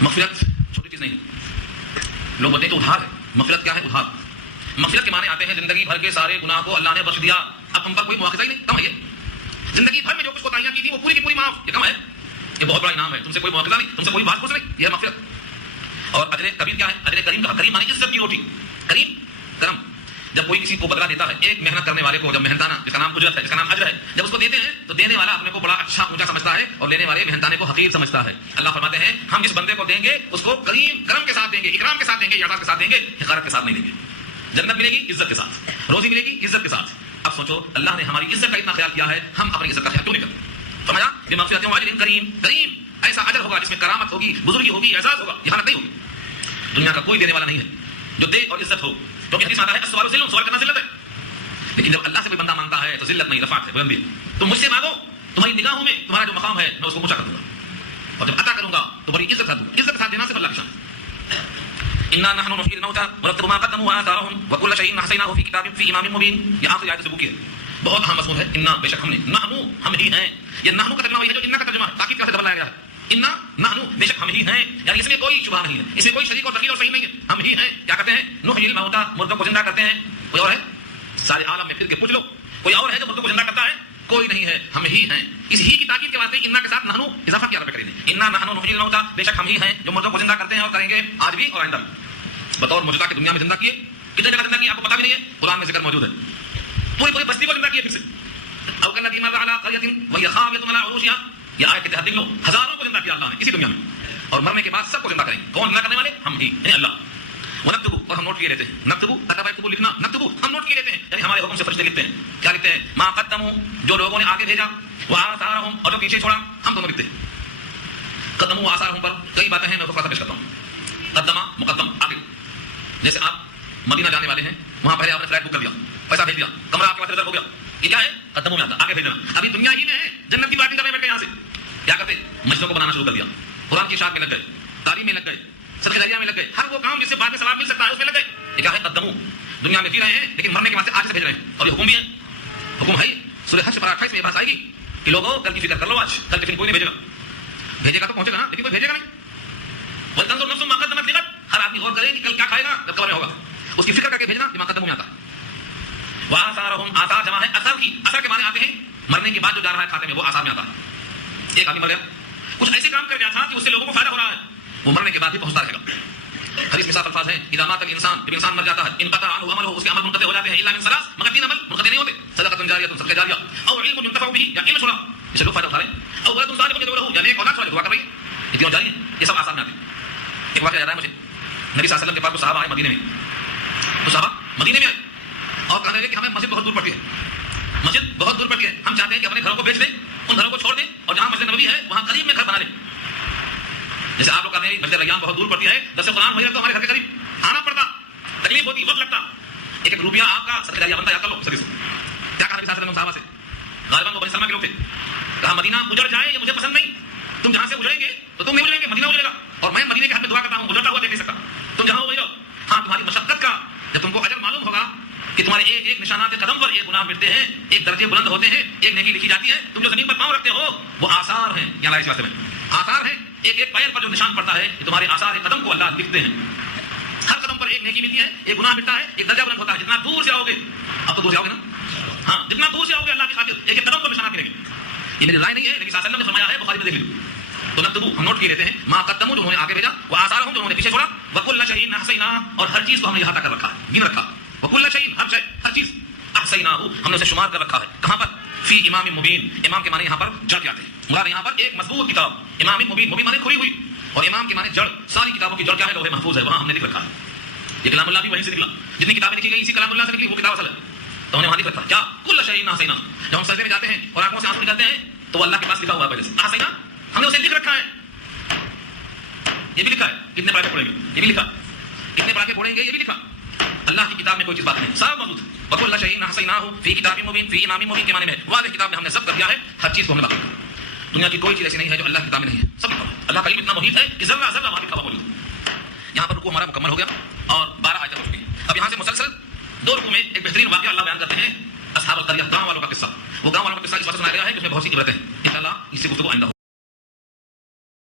مغفرت چھوٹی چیز نہیں ہے. لوگ بولتے ہیں کہ ادھار ہے. مغفرت کیا ہے؟ ادھار. مغفرت کے معنی آتے ہیں زندگی بھر کے سارے گناہ کو اللہ نے بخش دیا، اب ہم پر کوئی مواخذہ ہی نہیں. کم ہے یہ. زندگی بھر میں جو کچھ کوتاہیاں کی تھی وہ پوری کی پوری معاف. یہ کم ہے. یہ بہت بڑا انعام ہے. تم سے کوئی مواخذہ نہیں، تم سے کوئی بات پوچھ نہیں. یہ ہے مغفرت. اور اجر کریم کیا ہے؟ اجر کریم کا کریم معنی عزت کی روٹی. کریم کرم. جب کوئی کسی کو بدلہ دیتا ہے، ایک محنت کرنے والے کو جب محنتانہ، جس کا نام اجرت ہے، جس کا نام اجر ہے، جب اس کو دیتے ہیں تو دینے والا اپنے کو بڑا اچھا اونچا سمجھتا ہے اور لینے والے محنتانے کو حقیر سمجھتا ہے. اللہ فرماتے ہیں ہم جس بندے کو دیں گے اس کو کریم کرم کے ساتھ دیں گے، اکرام کے ساتھ دیں گے، اعزاز کے ساتھ دیں گے، حقارت کے ساتھ نہیں دیں گے. جنت ملے گی عزت کے ساتھ، روزی ملے گی عزت کے ساتھ. اب سوچو اللہ نے ہماری عزت کا اتنا خیال کیا ہے، ہم اپنی عزت کا خیال کیوں نہیں کرتے؟ فرمایا بمغفرۃ و اجر کریم. کریم ایسا اجر ہوگا جس میں کرامت ہوگی، بزرگی ہوگی، اعزاز ہوگا، اہانت نہیں ہوگی. دنیا کا کوئی دینے والا نہیں ہے جو دے اور عزت ہو، کیونکہ حدیث میں آتا ہے السؤال ذل، سوال کرنا ذلت ہے. لیکن جب اللہ سے کوئی بندہ مانگتا ہے تو ذلت نہیں، رفعت ہے، بلندی. تم مجھ سے مانگو، تمہاری نگاہوں میں تمہارا جو مقام ہے میں اس کو اونچا کر دوں گا، اور جب عطا کروں گا تو بڑی عزت کر دوں گا. عزت کے ساتھ دینا صرف اللہ کی شان. انا نحن نحيي الموتى ونكتب ما قدموا واثارهم وكل شيء احصيناه في كتاب في امام مبين. یہ آخری آیت سے بکی ہے، بہت اہم مضمون ہے. انا بے شک ہم نے، نحنو ہم ہی ہیں. یہ نحنو کا ترجمہ وہی ہے جو انا کا ترجمہ ہے، تاکید کا ڈبل لایا گیا ہے. انا نحنو بے شک ہم ہی ہیں، یعنی اس میں کوئی شبہ نہیں ہے، اس میں کوئی شریک اور تقیر اور صحیح نہیں ہے. ہم ہی ہیں. کیا کرتے ہیں؟ نحيي الموتى، مردوں کو زندہ کرتے ہیں. کوئی اور ہے؟ سارے عالم میں پھر کے پوچھ لو کوئی اور ہے جو مردوں کو زندہ کرتا ہے؟ کوئی نہیں ہے. ہم ہی ہیں. اس ہی کی تاکید کے واسطے انا کے ساتھ نحنو اضافہ کیا رب کریم نے. انا نحنو نحيي الموتى، بے شک ہم ہی ہیں جو مردوں کو زندہ کرتے ہیں اور کریں گے آج بھی اور آئندہ بھی. بطور موجودہ کے دنیا میں زندہ کیے. کتنے جگہ زندہ کیے آپ کو پتا بھی نہیں ہے. قرآن میں ذکر موجود ہے. پوری پوری بستی کو زندہ کیا پھر سے. او کالذی مر علی قریۃ وہی خاویۃ علی عروشہا, یہ آیت کے تحت دیکھ لو ہزاروں کو زندہ کیا اللہ نے اسی دنیا میں, اور مرنے کے بعد سب کو زندہ کریں گے. کون زندہ کرنے والے؟ ہم ہی, یعنی اللہ. ونکتبو, اور ہم نوٹ کیے لیتے ہیں. نکتبو کتب یکتبو لکھنا, نکتبو ہم نوٹ کیے لیتے ہیں, یعنی ہمارے حکم سے فرشتے لکھتے ہیں. کیا لکھتے ہیں؟ ما قدموا, جو لوگوں نے آگے بھیجا, وآثارہم, اور جو پیچھے چھوڑا, ہم دونوں لکھتے ہیں. قدموا وآثارہم پر کئی باتیں ہیں, میں اس کو پیش کرتا ہوں. قدمہ مقدم آگے, جیسے آپ مدینہ جانے والے ہیں, وہاں پہلے آپ نے فلائٹ بک کر دیا, پیسہ بھیج دیا, کمرہ آپ کے پاس ریزرو ہو گیا, یہ کیا ہے؟ قدموں میں آتا, آگے بھیجنا. ابھی دنیا ہی میں ہے, جنت کی باتیں کرنے بیٹھے یہاں سے کیا کرتے؟ مسجدوں کو بنانا شروع کر دیا, قرآن کی اشاعت میں لگ گئے, تعلیم میں لگ گئے, صدقہ جاریہ میں لگ گئے, ہر وہ کام جس سے بعد میں ثواب مل سکتا ہے اس میں لگ گئے. یہ کیا ہے؟ قدموں. دنیا میں جی رہے ہیں لیکن مرنے کے بعد سے آج سے بھیج رہے ہیں, اور یہ حکم بھی ہے. حکم ہے سورہ حج 28 میں یہ بات آئے گی کہ لوگوں کل کی فکر کر لو, آج کل ٹفن کوئی نہیں بھیجے گا, بھیجے گا تو پہنچے گا نا, لیکن کوئی بھیجے گا نہیں. وَلْتَنْظُرْ نَفْسٌ مَا قَدَّمَتْ لِغَدٍ, ہر آدمی غور کرے کہ کل کیا کھائے گا جب قبر میں ہوگا, اس کی فکر کر کے بھیجنا. دماغ قدموں میں آتا ہے. وآثارہم, آثار جمع ہے اثر کی, اثر کے معنی آتے ہیں مرنے کے بعد جو جا رہا ہے کھاتے میں, وہ آثار میں آتا ہے. ایک آدمی مر گیا, کچھ ایسے کام کر گیا تھا کہ اس سے لوگوں کو فائدہ ہو رہا ہے, وہ مرنے کے بعد بھی پہنچتا رہے گا. حدیث میں صاف الفاظ ہیں, اذا مات الانسان, جب انسان مر جاتا ہے, انقطع عنہ عملہ, اس کے عمل منقطع ہو جاتے ہیں, الا من ثلاث, مگر 3 عمل منقطع نہیں ہوتے. صدقۃ جاریہ, صدقہ جاریہ, او علم ينتفع به, یا علم سنا جس سے لوگ فائدہ اٹھا رہے ہیں, او ولد صالح يدعو له, یعنی ایک اولاد صالح دعا کر رہی ہے. یہ تینوں جاری ہیں, یہ سب آثار میں آتے ہیں. ایک واقعہ یاد آیا مجھے, نبی صلی اللہ علیہ وسلم کے پاس صحابہ آئے مدینے میں, تو صحابہ مدینے میں آئے اور کہنے لگے کہ ہمیں مسجد بہت دور پڑتی ہے, مسجد بہت دور پڑتی ہے, ہم چاہتے ہیں کہ اپنے گھروں کو بیچ دیں, ان گھروں کو چھوڑ دیں, اور جہاں مسجد نبوی ہے وہاں قریب میں گھر بنا لیں. جیسے آپ لوگ کہتے ہیں مسجد ریان بہت دور پڑتی ہے, درس قرآن وہی رکھتا, ہمارے گھر کے قریب آنا پڑتا, تکلیف ہوتی, وقت لگتا. ایک روپیہ آپ کا صدقہ جاریہ بنتا, یا کر لو صدقے سے. کیا کہا نبی صلی اللہ علیہ وسلم صحابہ سے؟ غالباً وہ بنی سلمہ کے لوگ تھے. کہا مدینہ اجڑ جائے یہ مجھے پسند نہیں, تم جہاں سے اجڑیں گے تو تم نہیں اجڑیں گے, مدینہ اجڑے گا, اور میں مدینے کے حق میں دعا کرتا ہوں, اجڑتا ہوا دیکھ نہیں سکتا, تم جہاں ہو وہی رہو. ہاں تمہاری مشقت کا جب تم کو اجر معلوم ہوگا کہ تمہارے ایک ایک نشانات قدم پر ایک گناہ مٹتے ہیں, ایک درجے بلند ہوتے ہیں, ایک نیکی لکھی جاتی ہے, تم جو زمین پر پاؤں رکھتے ہو وہ آثار ہیں. یہاں اس واسطے میں آثار ہیں, ایک ایک پیر پر جو نشان پڑتا ہے یہ تمہارے آثار قدم کو اللہ لکھتے ہیں. ہر قدم پر ایک نیکی ملتی ہے, ایک گناہ مٹتا ہے, ایک درجہ بلند ہوتا ہے. جتنا دور سے آؤ گے, اب تو دور سے آؤ گے نا, ہاں جتنا دور سے آؤ گے اللہ کی خاطر ایک ایک قدم پر نشانات ملیں گے. یہ میری رائے نہیں ہے, لیکن صلی اللہ علیہ وسلم نے فرمایا ہے, بخاری میں دیکھ لو. تو نکتبو ہم نوٹ کیے لیتے ہیں, ما قدموا جو انہوں نے آگے بھیجا, وآثارہم جو انہوں نے پیچھے چھوڑا, وکل شیء احصیناہ, اور ہر چیز کو ہم نے یہاں تک کر رکھا ہے, گن رکھا. وکل شیء, ہر شے, ہر چیز, احصیناہ ہم نے اسے شمار کر رکھا ہے. کہاں پر؟ فی امام مبین, امام کے معنی یہاں پر جڑ جاتے ہیں, مراد یہاں پر ایک مضبوط کتاب, امام مبین, مبین معنی کھلی ہوئی, اور امام کے معنی جڑ. ساری کتابوں کی جڑ کیا ہے؟ لوح محفوظ ہے, وہاں ہم نے لکھ رکھا ہے. یہ کلام اللہ بھی وہیں سے نکلا, جتنی کتابیں لکھی گئی اسی کلام اللہ سے نکلی, وہ کتاب اصل ہے, تو ہم نے وہاں لکھ رکھا. کیا؟ کل شیء احصیناہ. جب ہم سجدے میں جاتے ہیں اور آنکھوں سے آنسو نکلتے ہیں تو وہ اللہ کے پاس لکھا ہوا ہے پہلے سے, احصینہ, ہم نے اسے لکھ رکھا ہے. یہ بھی لکھا ہے, کتنے پڑھ کے پڑھیں گے یہ بھی لکھا, کتنے پڑھ کے پڑھیں گے یہ بھی لکھا. اللہ کی کتاب میں کوئی چیز بات نہیں, سب موجود ہے. وکل شیء احصیناہ فی کتاب مبین, فی امام مبین کے معنی میں واضح کتاب میں ہم نے سب کر دیا ہے, ہر چیز کو ہم نے باقی. دنیا کی کوئی چیز ایسی نہیں ہے جو اللہ کی کتاب میں نہیں ہے, سب لکھا ہے. اللہ کا علم اتنا محیط ہے کہ ذرہ ذرہ وہاں لکھا ہوا موجود ہے. یہاں پر رکوع ہمارا مکمل ہو گیا اور 12 آیتیں ہو چکی ہیں. اب یہاں سے مسلسل 2 رکوع میں ایک بہترین واقعہ اللہ بیان کرتے ہیں, اصحاب القریہ, گاؤں والوں کا قصہ. وہ گاؤں والوں کا قصہ اس وقت سنایا گیا ہے کہ اس میں بہت سی عبرتیں ہیں. انشاءاللہ اس سے گفتگو آئندہ ہوگی.